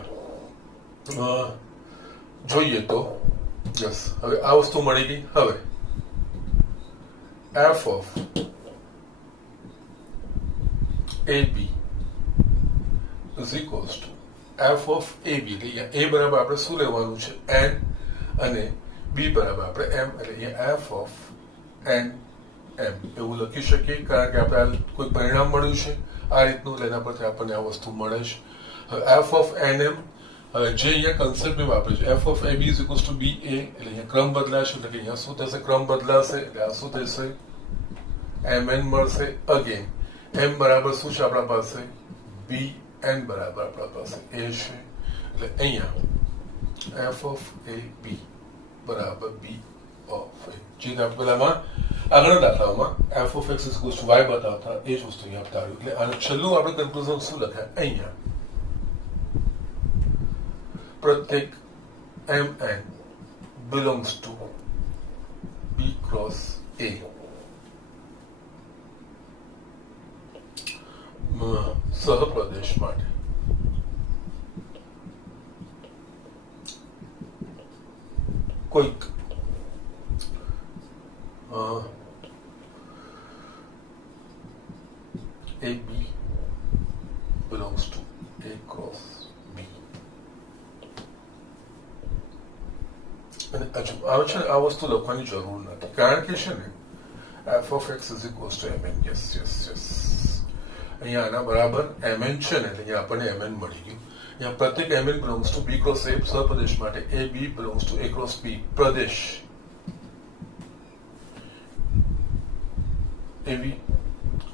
જોઈએ તો યસ, હવે આ વસ્તુ મળી ગઈ. હવે f of ab is equals to f of ab, એટલે a બરાબર આપણે શું લેવાનું છે n અને b બરાબર આપણે m, એટલે અહીંયા f of n m એવું લખી શકીએ, કારણ કે આપણે કોઈ પરિણામ મળ્યું છે આ રીતનું, એના પરથી આપણને આ વસ્તુ મળે છે. હવે f of nm, હવે જે અહીંયા કન્સેપ્ટ મેં વાપર્યું છે f of ab is equals to ba, એટલે અહીંયા ક્રમ બદલાશે, એટલે કે અહીંયા શું થશે, ક્રમ બદલાશે, એટલે આ શું થશે mn મળશે. અગેન m બરાબર શું છે આપણા પાસે b, n બરાબર આપણા પાસે a છે, એટલે અહીંયા f of ab બરાબર b of a, જે આપણે પેલામાં આગળના દાખલાઓમાં f of x is equals to y બતાવતા એ જ વસ્તુ અહીંયા બતાવ્યું. એટલે આનું છેલ્લું આપણે કન્ક્લુઝન શું લખાય, અહીંયા પ્રત્યેક mn belongs to b cross a સહપ્રદેશ માટે કોઈક AB આવે છે ને આ વસ્તુ લખવાની જરૂર નથી, કારણ કે છે ને f of x is equals to mn. Yes yes yes, અહીંયા આના બરાબર mn છે ને, એટલે અહીંયા આપણને mn મળી ગયું. यहाँ प्रत्येक mn belongs to b cross a સપ્રદેશ માટે a b belongs to a cross b પ્રદેશ એવી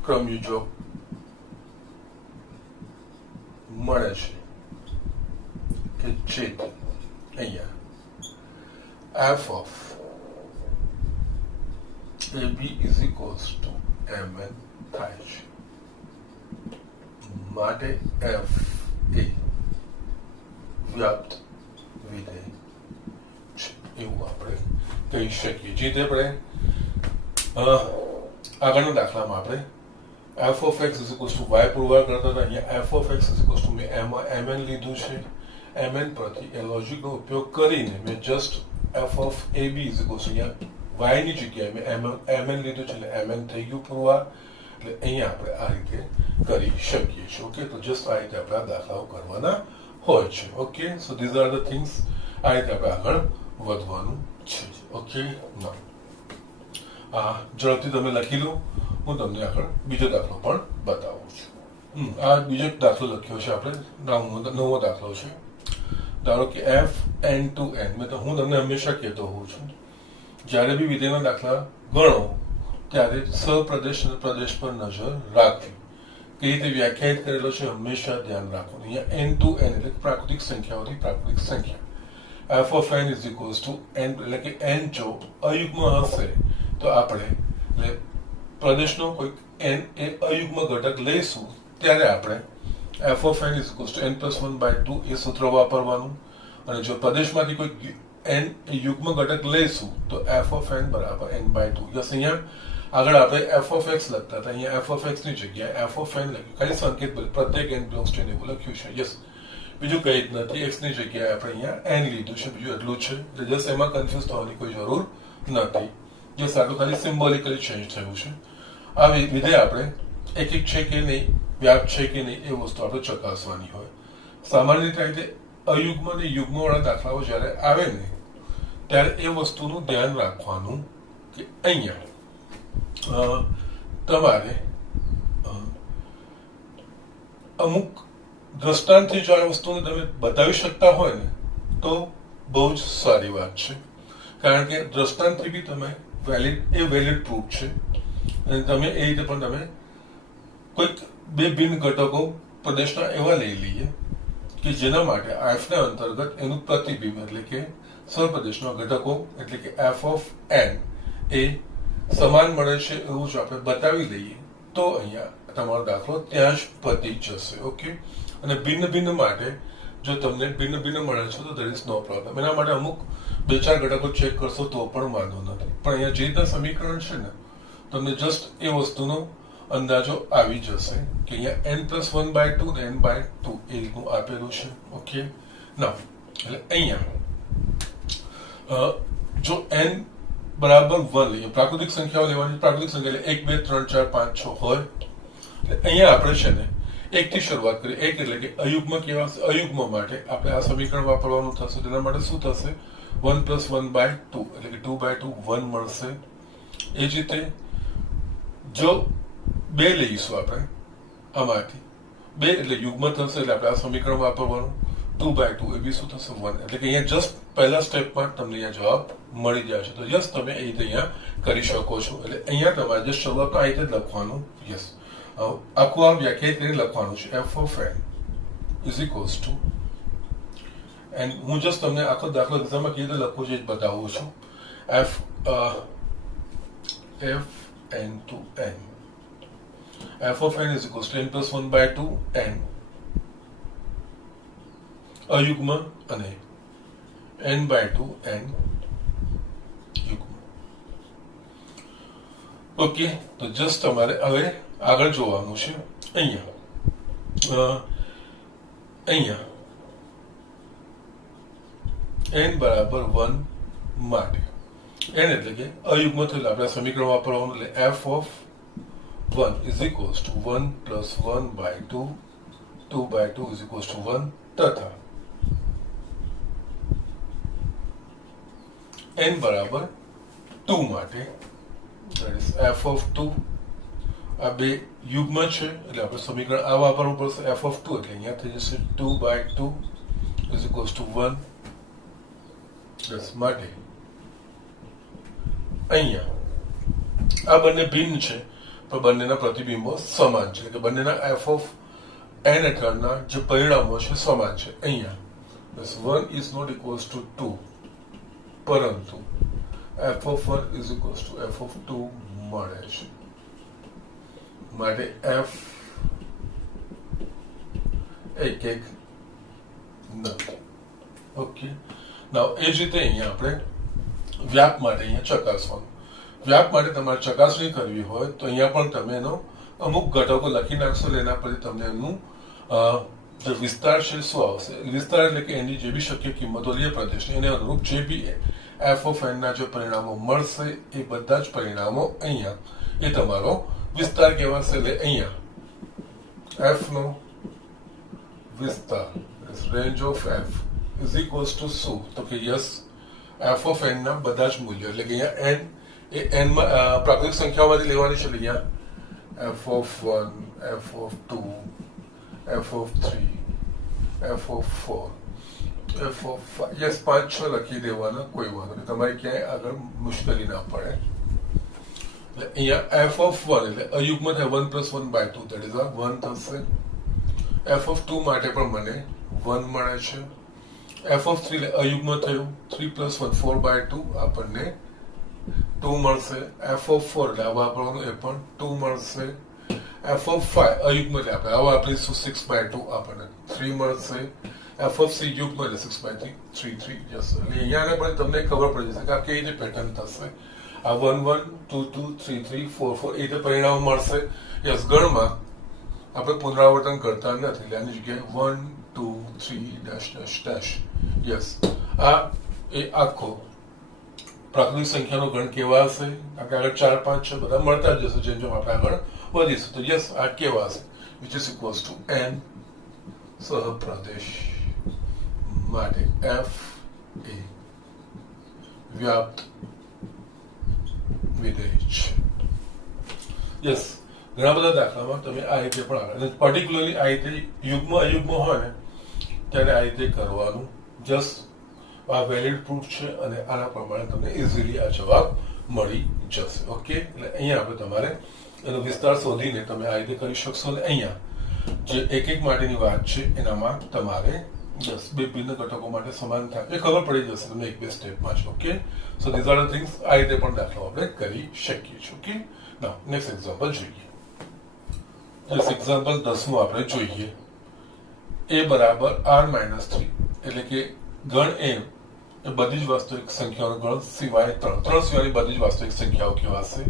ક્રમયુજો મળે છે કે જે અહીંયા f of ab is equals to mn થાય છે. માટે f એ વ્યાપ્ત વિધેય છે એવું આપણે કહી શકીએ. જે રીતે આપણે આગળના દાખલામાં આપણે f of x is equals to y પુરવાર કરતા હતા, અહીંયા f of x is equals to મેં mn લીધું છે. mn પરથી એ લોજિકનો ઉપયોગ કરીને મેં just f of ab is equals to અહીંયા y ની જગ્યાએ મેં mn લીધું છે, એટલે mn થઈ ગયું પુરવાર. એટલે અહીંયા આપણે આ રીતે કરી શકીએ છીએ. ઓકે, તો જસ્ટ આ રીતે આપણે આ દાખલાઓ કરવાના હોય છે. Okay, so these are the things. આ રીતે આપણે આગળ વધવાનું છે. ઓકે, ના ઝડપથી તમે લખી લો, હું તમને આગળ બીજો દાખલો પણ બતાવું છું. આ બીજો દાખલો લખ્યો છે આપણે, નવો દાખલો છે. ધારો કે f n to n. હું તમને હંમેશા કહેતો હોઉં છું, જ્યારે બી વિધેયના દાખલા ગણો ત્યારે સપ્રદેશ અને પ્રદેશ પર નજર રાખવી. કઈ રીતે વ્યાખ્યાયિત કરેલો છે હંમેશા ધ્યાન રાખો. અહીંયા n to n એટલે પ્રાકૃતિક સંખ્યાઓથી પ્રાકૃતિક સંખ્યા. f of n is equals to n, એટલે કે n જો અયુગ્મ હશે તો આપણે એટલે પ્રદેશનો કોઈ n એ અયુગ્મ ઘટક લઈશું ત્યારે આપણે f of n is equals to n plus 1/2 એ સૂત્ર વાપરવાનું. અને જો પ્રદેશમાંથી કોઈ n યુગ્મ ઘટક લઈશું તો f of n બરાબર n/2. યસ, અહીંયા આગળ આપણે f of x લખતા હતા, અહીંયા f of x ની જગ્યાએ f of n લખ્યું, ખાલી સંકેત પ્રત્યેક n belongs to n એવું લખ્યું છે. યસ, બીજું કંઈ જ નથી. x ની જગ્યાએ આપણે અહીંયા n લીધું છે, બીજું એટલું છે. એટલે જસ્ટ એમાં કન્ફ્યુઝ થવાની કોઈ જરૂર નથી. જસ્ટ આટલું ખાલી સિમ્બોલિકલી ચેન્જ થયું છે. આ વિધેય આપણે એક છે કે નહીં, વ્યાપ છે કે નહીં, એ વસ્તુ આપણે ચકાસવાની હોય. સામાન્ય રીતે અયુગ્મ અને યુગ્મવાળા દાખલાઓ જ્યારે આવે ને ત્યારે એ વસ્તુનું ધ્યાન રાખવાનું કે અહીંયા તમારે અમુક દ્રષ્ટાંતથી જો આ વસ્તુને તમે બતાવી શકતા હોય ને તો બહુ જ સારી વાત છે. કારણ કે દ્રષ્ટાંતથી બી તમે વેલિડ પ્રૂફ છે. અને તમે એ રીતે પણ તમે કોઈક બે ભિન્ન ઘટકો પ્રદેશના એવા લઈ લઈએ કે જેના માટે f ના અંતર્ગત એનું પ્રતિબિંબ એટલે કે સપ્રદેશના ઘટકો એટલે કે f of n એ સમાન મળે છે એવું જો આપણે બતાવી લઈએ તો અહીંયા તમારો દાખલો ત્યાં જ પતી જશે. ઓકે, અને ભિન્ન ભિન્ન માટે જો તમને ભિન્ન ભિન્ન મળે છે તો there is no problem. એના માટે અમુક બે ચાર ઘટકો ચેક કરશો તો પણ વાંધો નથી. પણ અહીંયા જે રીતના સમીકરણ છે ને તમને જસ્ટ એ વસ્તુનો અંદાજો આવી જશે કે અહીંયા n plus 1/2 ને n/2 એ રીતનું આપેલું છે. ઓકે, ના એટલે અહીંયા જો n બરાબર 1 લઈએ, પ્રાકૃતિક સંખ્યાઓ લેવાની. પ્રાકૃતિક સંખ્યા એટલે 1 2 3 4 5 6 હોય. એટલે અહીંયા આપણે છે ને 1 થી શરૂઆત કરીએ. 1 એટલે કે અયુગ્મ કેવા હશે? અયુગ્મ માટે આપણે આ સમીકરણ વાપરવાનું થશે. તેના માટે શું થશે? 1 plus 1/2 એટલે કે 2/2 1 મળશે. એ જ રીતે જો 2 લઈશું આપણે આમાંથી, 2 એટલે યુગ્મ થશે એટલે આપણે આ સમીકરણ વાપરવાનું. 2/2 એ બી શું થશે? 1. એટલે કે અહીંયા જસ્ટ પહેલા સ્ટેપમાં તમને અહીંયા જવાબ મળી જાય છે. તો યસ, તમે એ રીતે અહીંયા કરી શકો છો. એટલે અહીંયા તમારે જે શરૂઆતમાં આ રીતે જ લખવાનું. યસ, આખું આ વ્યાખ્યાયિત કરીને લખવાનું છે. f of n is equals to, and હું જસ્ટ તમને આખો દાખલો એક્ઝામમાં કેવી રીતે લખું છે એ બતાવું છું. f n to n, f of n is equals to n plus 1/2 n અયુગ્મ અને n/2 n યુગ્મ. ઓકે, તો જસ્ટ તમારે હવે આગળ જોવાનું છે. અહીંયા n બરાબર 1 માટે n એટલે કે અયુગ્મ થયેલું આપણે સમીકરણ વાપરવાનું. એટલે f of 1 is equals to 1 plus 1/2 2/2 is equals to 1 તથા n બરાબર 2 માટે that is f of 2 આ બે યુગ્મ છે એટલે આપણે સમીકરણ આ વાપરવું પડશે f of 2 એટલે અહીંયા થઈ જશે 2/2 is equals to 1 બસ માટે અહીંયા આ બંને ભિન્ન છે પણ બંનેના પ્રતિબિંબો સમાન છે કે બંનેના f of n હેઠળના જે પરિણામો છે સમાન છે અહીંયા બસ 1 is not equals to 2 પરંતુ f of 1 is equals to f of 2 મળે છે માટે f એક નથી ઓકે નાઉ એ જ રીતે અહીંયા આપણે વ્યાપ માટે અહીંયા ચકાસવાનું વ્યાપ માટે તમારે ચકાસણી કરવી હોય તો અહીંયા પણ તમે એનો અમુક ઘટકો લખી નાખશો એટલે એના પરથી તમને એમનું જે વિસ્તાર છે શું આવશે વિસ્તાર એટલે કે એની જે બી શક્ય કિંમતો લે પ્રદેશની એને અનુરૂપ જે બી f of n ના જે પરિણામો મળશે એ બધા જ પરિણામો અહીંયા એ તમારો વિસ્તાર કહેવાશે એટલે અહીંયા f નો વિસ્તાર range of f is equals to શું તો કે યસ f of n ના બધા જ મૂલ્યો એટલે કે અહીંયા n એ n માં પ્રાકૃતિક સંખ્યાઓમાંથી લેવાની છે એટલે અહીંયા f of 1 f of 2 f of 3 f of 4 f of 5 yes 5-6 લખી દેવાના કોઈ વાંધો નહીં તમારે ક્યાંય આગળ મુશ્કેલી ના પડે એટલે અહીંયા f of 1 એટલે અયુગ્મ થાય 1 + 1/2 that is 1 થશે f of 2 માટે પણ મને 1 મળે છે f of 3 એટલે અયુગ્મ થયું 3 + 1 4/2 આપણને 2 મળશે f of 4 એટલે આ વાપરવાનું એ પણ 2 મળશે f of 5 અયુગ્મ એટલે આપણે આ વાપરીશું 6/2 આપણને 3 મળશે f of 6 યુગ્મ એટલે 6/3 3 જશે એટલે અહીંયા પણ તમને ખબર પડી જશે કે આ કેવી રીતે પેટર્ન થશે આ 1 1 2 2 3 3 4 4 એ રીતે પરિણામ મળશે યસ ગણમાં આપણે પુનરાવર્તન કરતા નથી એટલે આની જગ્યાએ 1 2 3 ડેશ ડેશ ડેશ યસ આ એ આખો પ્રાથમિક સંખ્યાનો ગણ કેવા હશે આપણે આગળ 4 5 6 બધા મળતા જ જશે જેમ જેમ આપણે આગળ વધીશું તો યસ આ કેવા હશે which is equals to n સહપ્રદેશ માટે f એ વ્યાપ્ત વિધેય છે યસ ઘણા બધા દાખલામાં તમે આ રીતે પણ આવે પર્ટિક્યુલરલી આ રીતે યુગ્મ અયુગ્મ હોય ને ત્યારે આ રીતે કરવાનું જસ્ટ આ વેલિડ પ્રૂફ છે અને આના પ્રમાણે તમને ઇઝીલી આ જવાબ મળી જશે ઓકે એટલે અહીંયા આપણે તમારે એનો વિસ્તાર શોધીને તમે આ રીતે કરી શકશો અને અહીંયા જે એક એક માટેની વાત છે એનામાં તમારે યસ બે ભિન્ન ઘટકો માટે સમાન થાય એ ખબર પડી જશે તમે એક બે સ્ટેપમાં છો okay so these are the things આ રીતે પણ દાખલો આપણે કરી શકીએ છીએ ઓકે નાઉ નેક્સ્ટ એક્ઝામ્પલ જોઈએ યસ એક્ઝામ્પલ 10મું આપણે જોઈએ a બરાબર r - 3 એટલે કે ગણ m એ બધી જ વાસ્તવિક સંખ્યાઓનો ગણ સિવાય ત્રણ સિવાયની બધી જ વાસ્તવિક સંખ્યાઓ કહેવાશે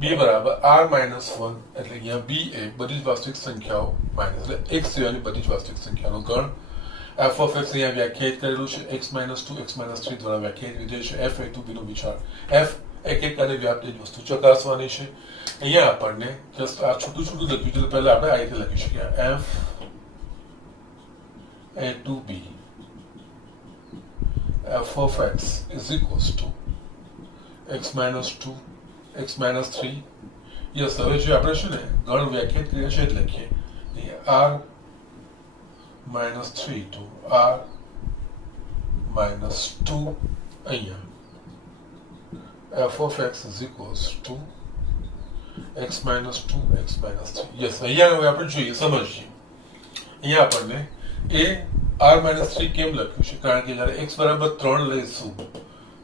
b બરાબર r - 1 એટલે અહીંયા b એ બધી જ વાસ્તવિક સંખ્યાઓ માઇનસ એટલે x સિવાયની બધી જ વાસ્તવિક સંખ્યાનો ગણ f of x અહીંયા વ્યાખ્યાયિત કરેલું છે x - 2 x - 3 દ્વારા વ્યાખ્યાયિત વિધેય છે f a to b નો વિચાર f એક એક અને વ્યાપ્ત જ વસ્તુ ચકાસવાની છે અહીંયા આપણને જસ્ટ આ છોટું છોટું લખ્યું છે પહેલા આપણે આ રીતે લખી શકીએ f a to b f of x is equals to x - 2 x - 3 yes હવે જે આપણે છે ને ગણ વ્યાખ્યાયિત કરીએ છીએ એટલે લખીએ r - 3 to r - 2 અહીંયા f of x is equals to x - 2 x - 3 yes અહીંયા હવે આપણે જોઈએ સમજીએ અહીંયા આપણને એ r - 3 કેમ લખ્યું છે કારણ કે જ્યારે x બરાબર 3 લઈશું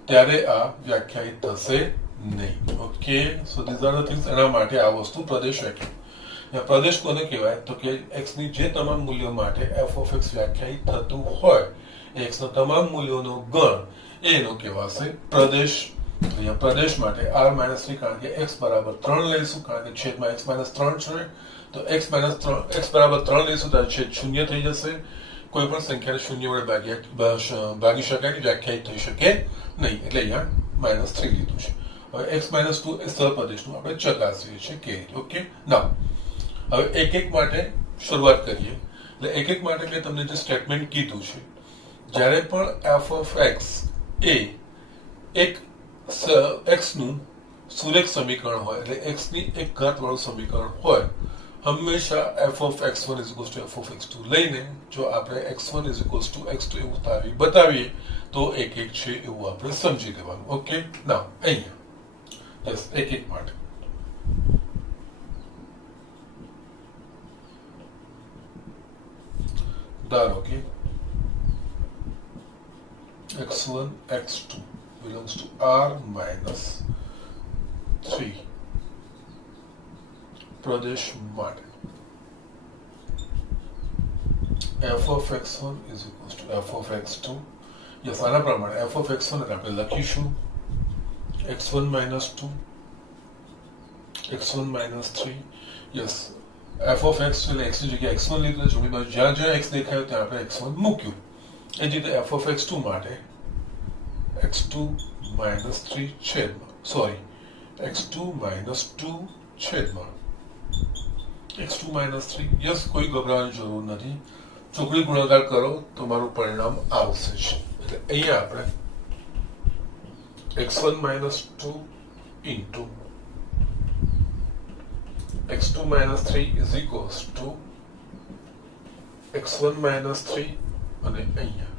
ત્યારે આ વ્યાખ્યાયિત થશે નહીં okay so these are the things એના માટે આ વસ્તુ પ્રદેશ વ્યાખ્યા પ્રદેશ કોને કહેવાય તો કે x ની જે તમામ મૂલ્યો માટે f of x વ્યાખ્યાયિત થતું હોય x ના તમામ મૂલ્યોનો ગણ એનો કહેવાશે પ્રદેશ અહીંયા પ્રદેશ માટે r - 3 કારણ કે x બરાબર 3 લઈશું કારણ કે છેદમાં x - 3 છે તો x બરાબર 3 લઈશું તો છેદ શૂન્ય થઈ જશે કોઈ પણ સંખ્યાને શૂન્ય વડે ભાગી શકાય નહીં વ્યાખ્યાયિત થઈ શકે નહીં એટલે અહીંયા -3 લીધું છે હવે x - 2 એ સહપ્રદેશનું આપણે ચકાસીએ છીએ કે ઓકે નાઉ હવે એક એક માટે શરૂઆત કરીએ એટલે એક એક માટે મેં તમને જે સ્ટેટમેન્ટ કીધું છે જ્યારે પણ f of x એ એક x નું સુરેખ સમીકરણ હોય એટલે x ની એક ઘાત વાળું સમીકરણ હોય હંમેશા f of x1 is equals to f of x2 લઈને જો આપણે x1 is equals to x2 એવું બતાવીએ તો એક એક છે એવું આપણે સમજી લેવાનું. ઓકે, ના અહીંયા યસ એક એક માટે ધારો કે x1 x2 belongs to r minus 3 પ્રદેશ માટે f of x1 is equals to f of x2. Yes આના પ્રમાણે f of x1 એટલે આપણે લખીશું x1 minus 2 x1 minus 3. Yes f of x એટલે x ની જગ્યાએ x1 લીધું, જમણી બાજુ જ્યાં જ્યાં x દેખાયો ત્યાં આપણે x1 મૂક્યું. એ જ રીતે f of x2 માટે x2 minus 3 છેદમાં x2 minus 2 છેદમાં x2 minus 3. યસ કોઈ ગભરાવાની જરૂર નથી, ચોકડી ગુણાકાર કરો તમારું પરિણામ આવશે જ. એટલે અહીંયા આપણે x1 minus 2 into x2 minus 3 is equals to x1 minus 3 અને અહીંયા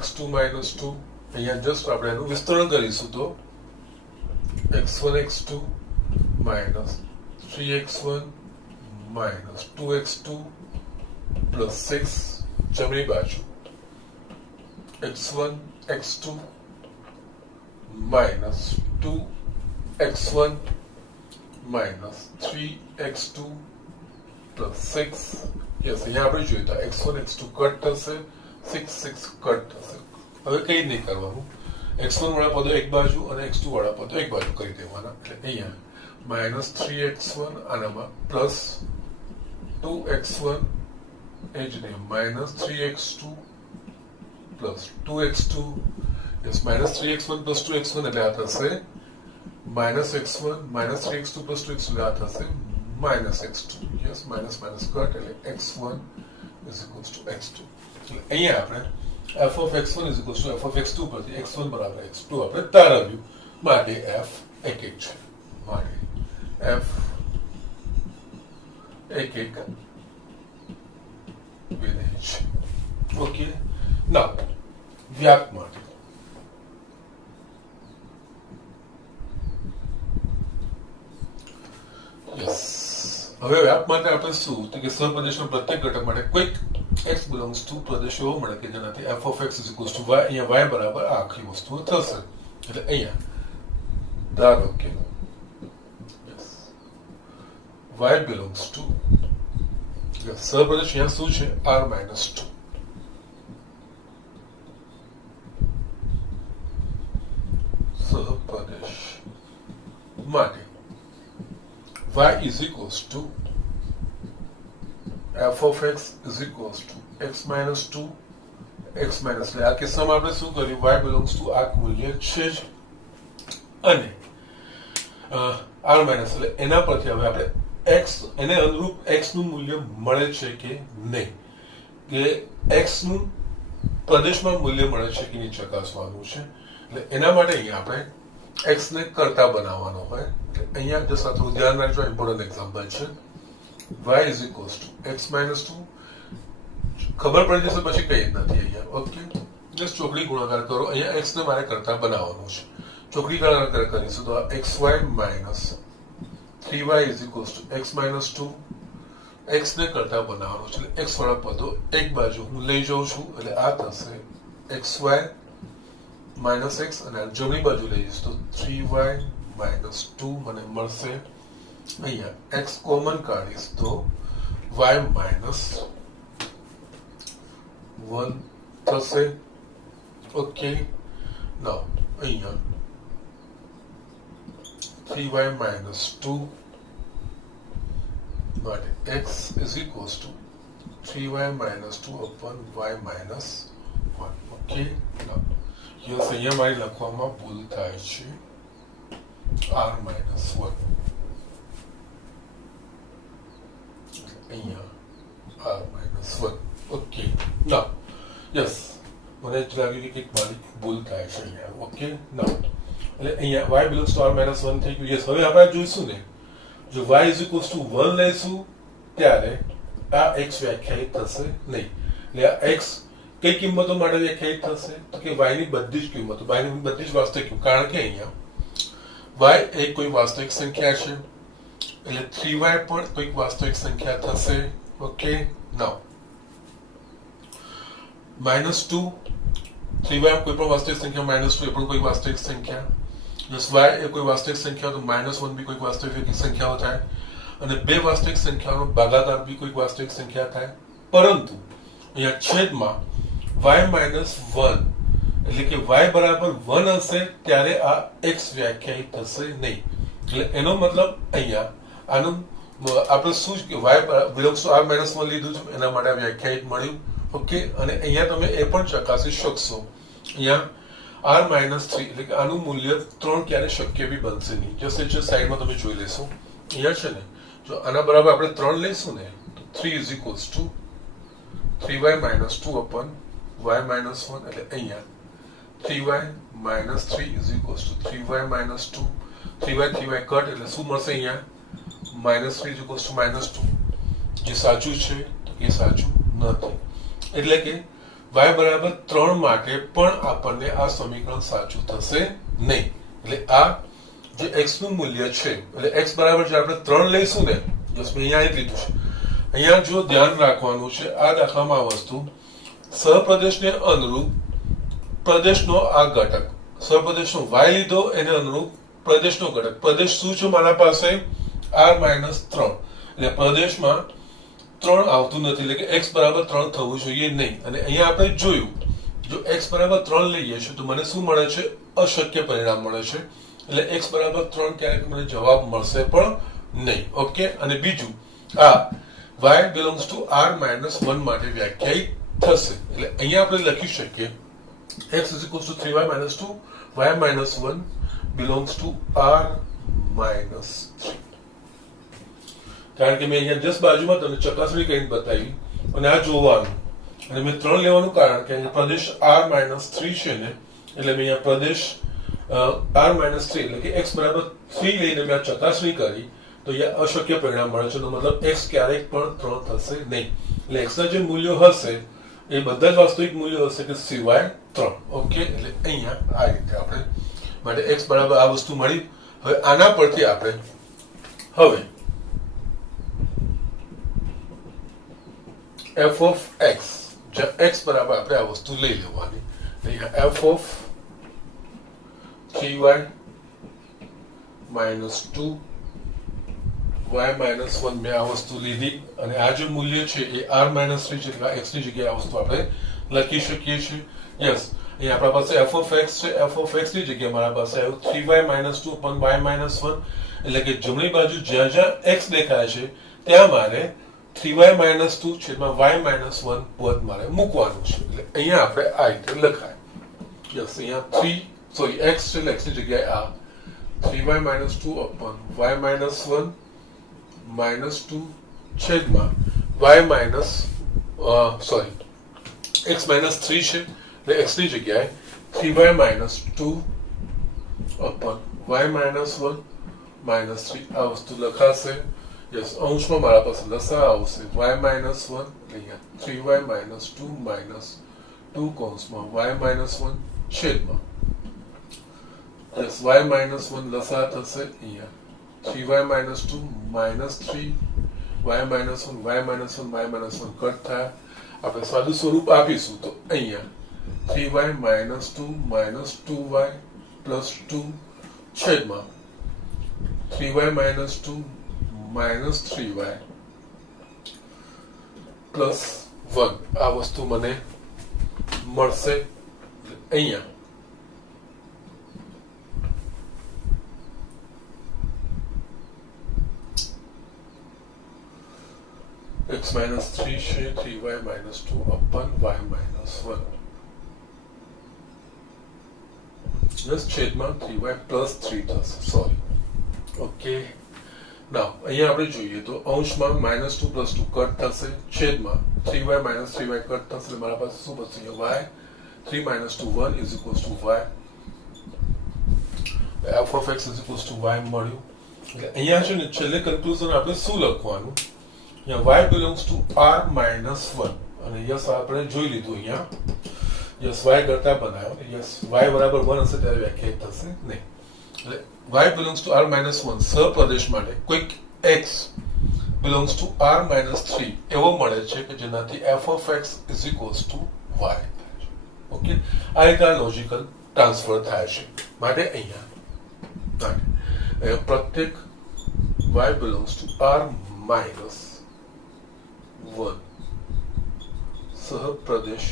x2 minus 2. અહીંયા જસ્ટ આપણે એનું વિસ્તરણ કરીશું તો x1 x2 minus 3x1 minus 2x2 plus 6 જમણી બાજુ x1 x2 minus 2x1 minus 3x2 plus 6. Yes અહીંયા આપણે જોઈએ તો x1 x2 કટ થશે, 6 6 કટ થશે. હવે કઈ નહીં કરવાનું, x1 વાળા પદો એક બાજુ અને x2 વાળા પદો એક બાજુ કરી દેવાના. એટલે અહીંયા minus 3x1 આનામાં plus 2x1 એ જ નહીં minus 3x2 plus 2x2. Yes minus 3x1 plus 2x1 એટલે આ થશે minus x1 minus 3x2 plus 2x2 એટલે આ થશે minus x2. Yes minus minus cut એટલે x1 is equals to x2. એટલે અહીંયા આપણે f of x1 is equals to f of x2 પરથી x1 બરાબર x2 આપણે તારવ્યું માટે f એક એક છે, માટે f એક એક વિધેય છે. ઓકે, ના વ્યાપ માટે યસ હવે વ્યાપ માટે આપણે શું તો કે સહપ્રદેશના પ્રત્યેક ઘટક માટે કોઈક x belongs to પ્રદેશ એવો મળે કે જેનાથી f of x is equals to y, અહીંયા y બરાબર આ આખી વસ્તુ થશે. એટલે અહીંયા ધારો કે y belongs to સહપ્રદેશ અહીંયા શું છે r minus 2. સહપ્રદેશ માટે y is equals to f of x is equals to x minus 2 x minus એટલે આ કિસ્સામાં આપણે શું કર્યું, y belongs to આ મૂલ્ય છે જ અને r minus એટલે એના પરથી હવે આપણે x એને અનુરૂપ x નું મૂલ્ય મળે છે કે નહીં, કે x નું પ્રદેશમાં મૂલ્ય મળે છે કે નહીં ચકાસવાનું છે. એટલે એના માટે અહીંયા આપણે x ને કરતા બનાવવાનો હોય. એટલે અહીંયા જસ્ટ આ થોડું ધ્યાન રાખજો, ઇમ્પોર્ટન્ટ એક્ઝામ્પલ છે. y is equals to x minus 2 ખબર પડી જશે પછી કઈ જ નથી અહીંયા. ઓકે, જસ્ટ ચોકડી ગુણાકાર કરો. અહીંયા x ને મારે કરતા બનાવવાનો છે, ચોકડી ગુણાકાર કરીશું તો xy minus 3y is equals to x minus 2. x ને કરતા બનાવવાનો છે એટલે x વાળા પદો એક બાજુ હું લઈ જાઉં છું એટલે આ થશે xy minus x અને જમણી બાજુ લઈ જઈશ તો 3y minus 2 મને મળશે. અહીંયા x કોમન કાઢીશ તો y minus 1 થશે. ઓકે, નાઉ અહીંયા 3y minus 2 માટે x is equals to 3y minus 2 upon y minus 1. Okay, now yes અહીંયા મારી લખવામાં ભૂલ થાય છે, r minus 1 અહીંયા r minus 1. ઓકે, નાઉ યસ મને જ લાગ્યું કે કંઈક મારી ભૂલ થાય છે અહીંયા. ઓકે ના, એટલે અહીંયા y belongs to r minus 1 થઈ ગયું. યસ, હવે આપણે જોઈશું ને, જો y ઇઝ ઇક્વલ્સ ટુ 1 લઈશું ત્યારે આ x વ્યાખ્યાયિત થશે નહીં. એટલે આ x કઈ કિંમતો માટે વ્યાખ્યાયિત થશે? તો કે y ની બધી જ કિંમતો, y ની બધી જ વાસ્તવિક કિંમત. કારણ કે અહીંયા y એ કોઈ વાસ્તવિક સંખ્યા છે, એટલે 3y પણ કોઈક વાસ્તવિક સંખ્યા થશે. ઓકે નાઉ -2, 3y કોઈ પણ વાસ્તવિક સંખ્યા, -2 એ પણ કોઈ વાસ્તવિક સંખ્યા. જસ y એ કોઈ વાસ્તવિક સંખ્યા, તો -1 બી કોઈ વાસ્તવિક સંખ્યાઓ થાય, અને બે વાસ્તવિક સંખ્યાઓનો ભાગાકાર બી કોઈ વાસ્તવિક સંખ્યા થાય. પરંતુ અહીંયા છેદમાં y -1, એટલે કે y બરાબર 1 હશે ત્યારે આ x વ્યાખ્યાયિત થશે નહીં. એટલે એનો મતલબ અહીંયા આનું આપણે શું કે y બિલોંગ્સ ટુ r -1 લીધું છે, એના માટે વ્યાખ્યાયિત મળ્યું. ઓકે, અને અહીંયા તમે એ પણ ચકાસી શકશો, અહીંયા r -3 એટલે કે આનું મૂલ્ય 3 ક્યારે શક્ય બી બનશે નહીં. જસ્ટ સાઈડમાં તમે જોઈ લેશો. અહીંયા છે ને, જો આના બરાબર આપણે 3 લઈશું ને, તો 3 is equals two 3y -2 upon y -1, એટલે અહીંયા 3y -3 is equals two 3y -2, 3y cut, એટલે શું મળશે અહીંયા? -3 ઇઝ ઇક્વલ્સ ટુ -2. જે સાચું છે તો એ સાચું નથી. એટલે કે y બરાબર 3 માટે પણ આપણને આ સમીકરણ સાચું થશે નહીં. એટલે આ જે x નું મૂલ્ય છે, એટલે x બરાબર જે આપણે 3 લઈશું ને, જસ્ટ મેં અહીંયા લીધું છે. અહીંયા જો ધ્યાન રાખવાનું છે, આ દાખલામાં આ વસ્તુ સહપ્રદેશને અનુરૂપ પ્રદેશનો આ ઘટક, સહપ્રદેશનો y લીધો, એને અનુરૂપ પ્રદેશનો ઘટક. પ્રદેશ શું છે મારા પાસે? r -3. એટલે પ્રદેશમાં 3 આવતું નથી, એટલે કે x બરાબર 3 થવું જોઈએ નહીં. અને અહીંયા આપણે જોયું, જો x બરાબર 3 લઈએ છીએ તો મને શું મળે છે? અશક્ય પરિણામ મળે છે. એટલે x બરાબર 3 ક્યારેક મને જવાબ મળશે પણ નહીં. ઓકે, અને બીજું આ y બિલોંગ્સ ટુ r -1 માટે વ્યાખ્યાયિત થશે. એટલે અહીંયા આપણે લખી શકીએ x is equals to 3y -2, y -1 belongs to r -3. કારણ કે મેં અહીંયા જસ્ટ બાજુમાં તમને ચકાસણી કરીને બતાવી, અને આ જોવાનું, અને મેં 3 લેવાનું કારણ કે અહીંયા પ્રદેશ r -3 છે ને, એટલે મેં અહીંયા પ્રદેશ r -3 એટલે કે x બરાબર 3 લઈને મેં આ ચકાસણી કરી, તો અહીંયા અશક્ય પરિણામ મળે છે. તો મતલબ x ક્યારેક પણ 3 થશે નહીં. એટલે x ના જે મૂલ્યો હશે એ બધા જ વાસ્તવિક મૂલ્યો હશે કે સિવાય 3. ઓકે, એટલે અહીંયા આ રીતે આપણે માટે x બરાબર આ વસ્તુ મળી. હવે આના પરથી આપણે હવે f of x, જ્યાં x બરાબર આપણે આ વસ્તુ લઈ લેવાની. અહીંયા f of 3y -2 y -1 મેં આ વસ્તુ લીધી, અને આ જે મૂલ્ય છે એ r -3 છે, એટલે x ની જગ્યાએ આ વસ્તુ આપણે લખી શકીએ છીએ. યસ, અહીંયા આપણા પાસે f of x છે, f of x ની જગ્યાએ મારા પાસે આવ્યું 3y -2 upon y -1, એટલે કે જમણી બાજુ જ્યાં જ્યાં x દેખાય છે ત્યાં મારે 3y -2 છેદમાં y -1 પદ મારે મૂકવાનું છે. એટલે અહીંયા આપણે આ રીતે લખાય. યસ, અહીંયા x છે, એટલે x ની જગ્યાએ આ 3y -2 upon y -1 -2 છેદમાં x -3 છે, એટલે x ની જગ્યાએ 3y -2 upon y -1 -3 આ વસ્તુ લખાશે. યસ, અંશમાં મારા પાસે લસા આવશે y -1, અહીંયા 3y -2 -2 કૌંસમાં y -1 છેદમાં યસ y -1 લસા થશે, અહીંયા 3y -2 -3 y -1 કટ થાય. આપણે સાદું સ્વરૂપ આપીશું તો અહીંયા 3y -2 +2 છેદમાં 3y -2 -3y +1 આ વસ્તુ મને મળશે. અહીંયા x -3 છે, 3y -2 upon y -1 just છેદમાં 3y +3 થશે. સોરી. ઓકે, નાઉ અહીંયા આપણે જોઈએ તો અંશમાં -2 +2 કટ થશે, છેદમાં 3y -3y કટ થશે. મારા પાસે શું બચશે? y 3 minus 2 1 is equals to y. f of x is equals to y મળ્યું. એટલે અહીંયા છે ને છેલ્લે કન્ક્લુઝન આપણે શું લખવાનું, અહીંયા y belongs to r minus 1 અને યસ આપણે જોઈ લીધું અહીંયા યસ y કરતા બનાવ્યો યસ y બરાબર 1 હશે ત્યારે વ્યાખ્યાયિત થશે નહીં. એટલે y belongs to r minus 1 સહપ્રદેશ માટે કોઈક x belongs to r minus 3 એવો મળે છે કે જેનાથી f of x is equals to y. Okay, આ રીતે આ લોજિકલ ટ્રાન્સફર થાય છે. માટે અહીંયા પ્રત્યેક y belongs to r minus 1 સહપ્રદેશ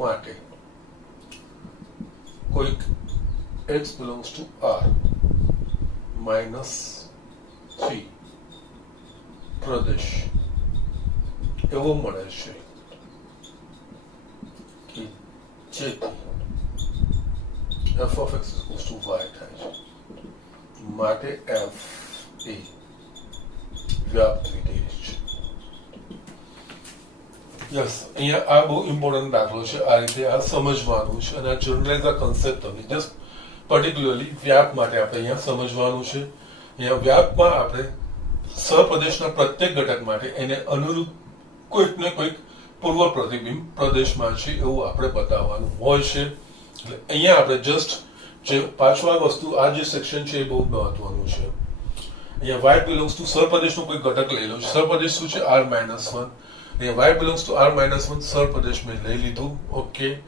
માટે કોઈક x belongs to r minus 3 પ્રદેશ એવો મળે છે કે જેથી f of x is equals to y થાય છે. માટે f એ વ્યાપ્ત વિધેય છે. યસ, અહીંયા આ બહુ ઇમ્પોર્ટન્ટ દાખલો છે. આ રીતે આ સમજવાનું છે અને આ જનરલાઇઝ આ કોન્સેપ્ટ તમને જસ્ટ પર્ટિક્યુલરલી વ્યાપ માટે આપણે અહીંયા સમજવાનું છે. અહીંયા વ્યાપમાં આપણે સહપ્રદેશના પ્રત્યેક ઘટક માટે એને અનુરૂપ કોઈક ને કોઈક પૂર્વ પ્રતિબિંબ પ્રદેશમાં છે એવું આપણે બતાવવાનું હોય છે. એટલે અહીંયા આપણે જસ્ટ જે પાછું આ વસ્તુ આ જે સેક્શન છે એ બહુ મહત્વનું છે. અહીંયા y belongs to સહપ્રદેશનો કોઈ ઘટક લઈ લો. સહપ્રદેશ શું છે? r minus 1. અહીંયા y belongs to r minus 1 સહપ્રદેશ મેં લઈ લીધું. ઓકે,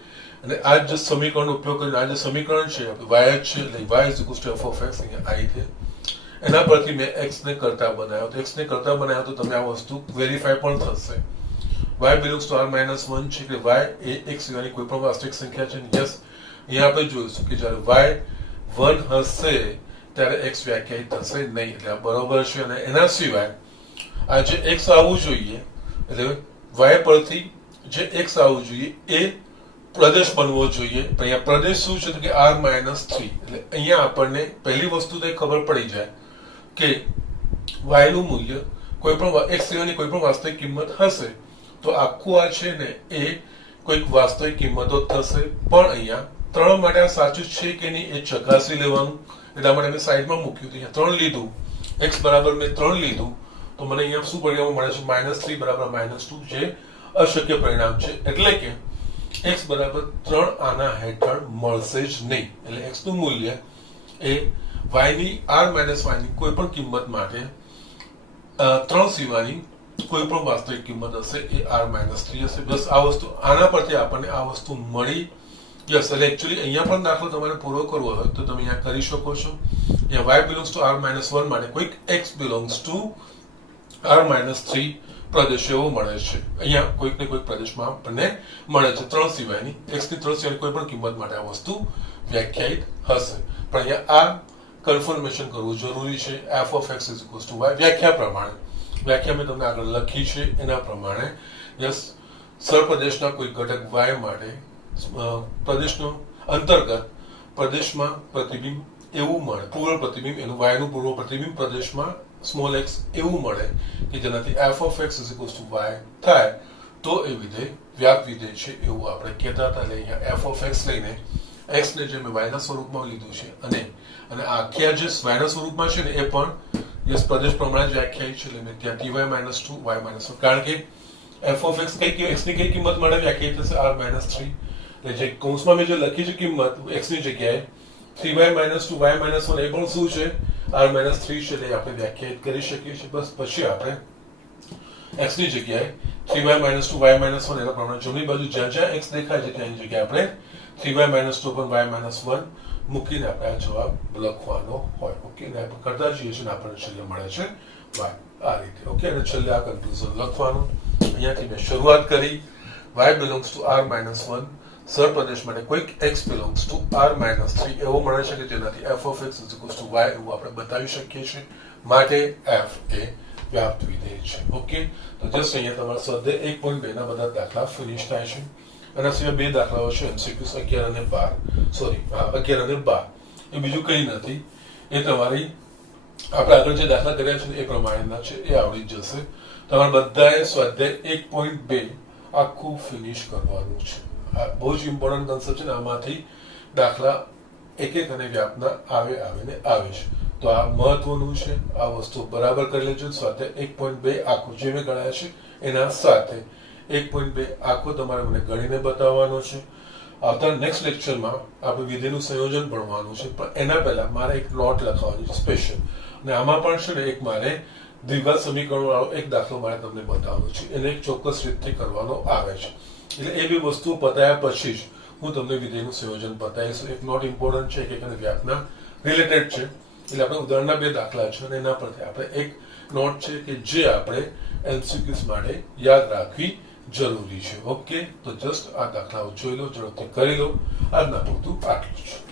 અને આ જે સમીકરણનો ઉપયોગ કરીને આ જે સમીકરણ છે y જ છે એટલે y is equals to f of x અહીંયા આ રીતે એના પરથી મેં x ને કરતા બનાવ્યો. તો x ને કરતા બનાવ્યો તો તમે આ વસ્તુ વેરીફાઈ પણ થશે. y belongs to r minus 1 છે કે y એ x સિવાયની કોઈ પણ વાસ્તવિક સંખ્યા છે. યસ, અહીંયા આપણે જોઈશું કે જ્યારે y 1 હશે ત્યારે x વ્યાખ્યાયિત થશે નહીં એટલે આ બરોબર છે. અને એના સિવાય આ જે x આવવું જોઈએ એટલે y પરથી જે x આવવું જોઈએ એ પ્રદેશ બનવો જોઈએ. અહીંયા પ્રદેશ શું છે તો કે r minus 3. એટલે અહીંયા આપણને પહેલી વસ્તુ તો ખબર પડી જાય કે y નું મૂલ્ય કોઈ પણ x સિવાયની કોઈ પણ વાસ્તવિક કિંમત હશે તો આખું આ છે ને એ કોઈક વાસ્તવિક કિંમતો થશે. પણ અહીંયા 3 માટે આ સાચું છે કે નહીં એ ચકાસી લેવાનું. એટલા માટે મેં સાઈડમાં મૂક્યું. અહીંયા 3 લીધું, x બરાબર મેં 3 લીધું તો મને અહીંયા શું પરિણામ મળે છે? -3 બરાબર -2 જે અશક્ય પરિણામ છે. એટલે કે x બરાબર 3 આના હેઠળ મળશે જ નહીં. એટલે x નું મૂલ્ય એ y ની r minus y ની કોઈ પણ કિંમત માટે 3 સિવાયની કોઈ પણ વાસ્તવિક કિંમત હશે એ r minus 3 હશે. બસ આ વસ્તુ આના પરથી આપણને આ વસ્તુ મળી. યસ, એટલે એકચ્યુઅલી અહીંયા પણ દાખલો તમારે પૂરો કરવો હોય તો તમે અહીંયા કરી શકો છો. અહીંયા y belongs to r minus 1 માટે કોઈક x belongs to r minus 3 પ્રદેશ એવો મળે છે. અહીંયા કોઈક ને કોઈક પ્રદેશમાં આપણને મળે છે 3 સિવાયની x ની 3 સિવાયની કોઈ પણ કિંમત માટે આ વસ્તુ વ્યાખ્યાયિત હશે. પણ અહીંયા આ કન્ફર્મેશન કરવું જરૂરી છે. f of x is equals to y વ્યાખ્યા પ્રમાણે, વ્યાખ્યા મેં તમને આગળ લખી છે એના પ્રમાણે યસ સહપ્રદેશના કોઈ ઘટક y માટે પ્રદેશનો અંતર્ગત પ્રદેશમાં પ્રતિબિંબ એવું મળે, પૂર્વ પ્રતિબિંબ એનું y નું પૂર્વ પ્રતિબિંબ પ્રદેશમાં સ્મોલ x એવું મળે કે જેનાથી f of x is equals to y થાય તો એ વિધેય વ્યાપ વિધેય છે એવું આપણે કહેતા હતા. એટલે અહીંયા f of x લઈને x ને જે મેં y ના સ્વરૂપમાં લીધું છે અને આખ્યા જે y ના સ્વરૂપમાં છે ને એ પણ યસ પ્રદેશ પ્રમાણે જ વ્યાખ્યાયિત છે. એટલે મેં ત્યાં ty minus 2 y minus 1 કારણ કે f of x કઈ x ની કઈ કિંમત માટે વ્યાખ્યાયિત થશે? r minus 3. એટલે જે કૌંસમાં મેં જે લખી છે કિંમત x ની જગ્યાએ 3y minus 2 y minus 1 એ પણ શું છે? r minus 3 છે. એટલે આપણે વ્યાખ્યાયિત કરી શકીએ છીએ. બસ પછી આપણે x ની જગ્યાએ 3y minus 2 y minus 1 એના પ્રમાણે જમણી બાજુ જ્યાં જ્યાં x દેખાય છે ત્યાંની જગ્યાએ આપણે 3y minus 2 પણ y minus 1 મૂકીને આપણે આ જવાબ લખવાનો હોય. ઓકે, ને આપણે કરતા જઈએ છીએ ને આપણને છેલ્લે મળે છે y આ રીતે. ઓકે, અને છેલ્લે આ કન્ક્લુઝન લખવાનું. અહીંયાથી મેં શરૂઆત કરી y belongs to r minus 1 સહપ્રદેશ માટે કોઈક x belongs to r minus 3 એવો મળે છે કે જેનાથી f of x is equals to y એવું આપણે બતાવી શકીએ છીએ. માટે f એ વ્યાપ્ત વિધેય છે. ઓકે, તો જસ્ટ અહીંયા તમારા સ્વાધ્યાય 1.2 ના બધા દાખલા ફિનિશ થાય છે. આના સિવાય 2 દાખલાઓ છે MCQs 11 અને 12 સોરી 11 અને 12 એ બીજું કંઈ નથી. એ તમારી આપણે આગળ જે દાખલા કર્યા છે એ પ્રમાણેના છે એ આવડી જશે. તમારે બધાએ સ્વાધ્યાય 1.2 આખું ફિનિશ કરવાનું છે. આ બહુ જ ઇમ્પોર્ટન્ટ કન્સેપ્ટ છે ને, આમાંથી દાખલા એક અને વ્યાપના આવે છે. તો આ મહત્વનું છે, આ વસ્તુ બરાબર કરી લેજો. સાથે 1.2 આખો જે મેં ગણાયા છે એના સાથે 1.2 આખો તમારે મને ગણીને બતાવવાનો છે. આવતા નેક્સ્ટ લેક્ચરમાં આપણે વિધેયનું સંયોજન ભણવાનું છે, પણ એના પહેલા મારે એક નોટ લખાવવાની છે સ્પેશિયલ, અને આમાં પણ છે ને એક મારે દ્વિઘાત સમીકરણ વાળો એક દાખલો મારે તમને બતાવવાનો છે. એને એક ચોક્કસ રીતે કરવાનો આવે છે. એટલે એ બી વસ્તુઓ પતાયા પછી જ હું તમને વિધેયનું સંયોજન બતાવીશ. એક નોટ ઇમ્પોર્ટન્ટ છે, એક અને વ્યાપના રિલેટેડ છે. એટલે આપણે ઉદાહરણના 2 દાખલા છે અને એના પરથી આપણે એક નોટ છે કે જે આપણે એમસીક્યુઝ માટે યાદ રાખવી જરૂરી છે. ઓકે, તો જસ્ટ આ દાખલાઓ જોઈ લો, ઝડપથી કરી લો. આજના પૂરતું આટલું જ.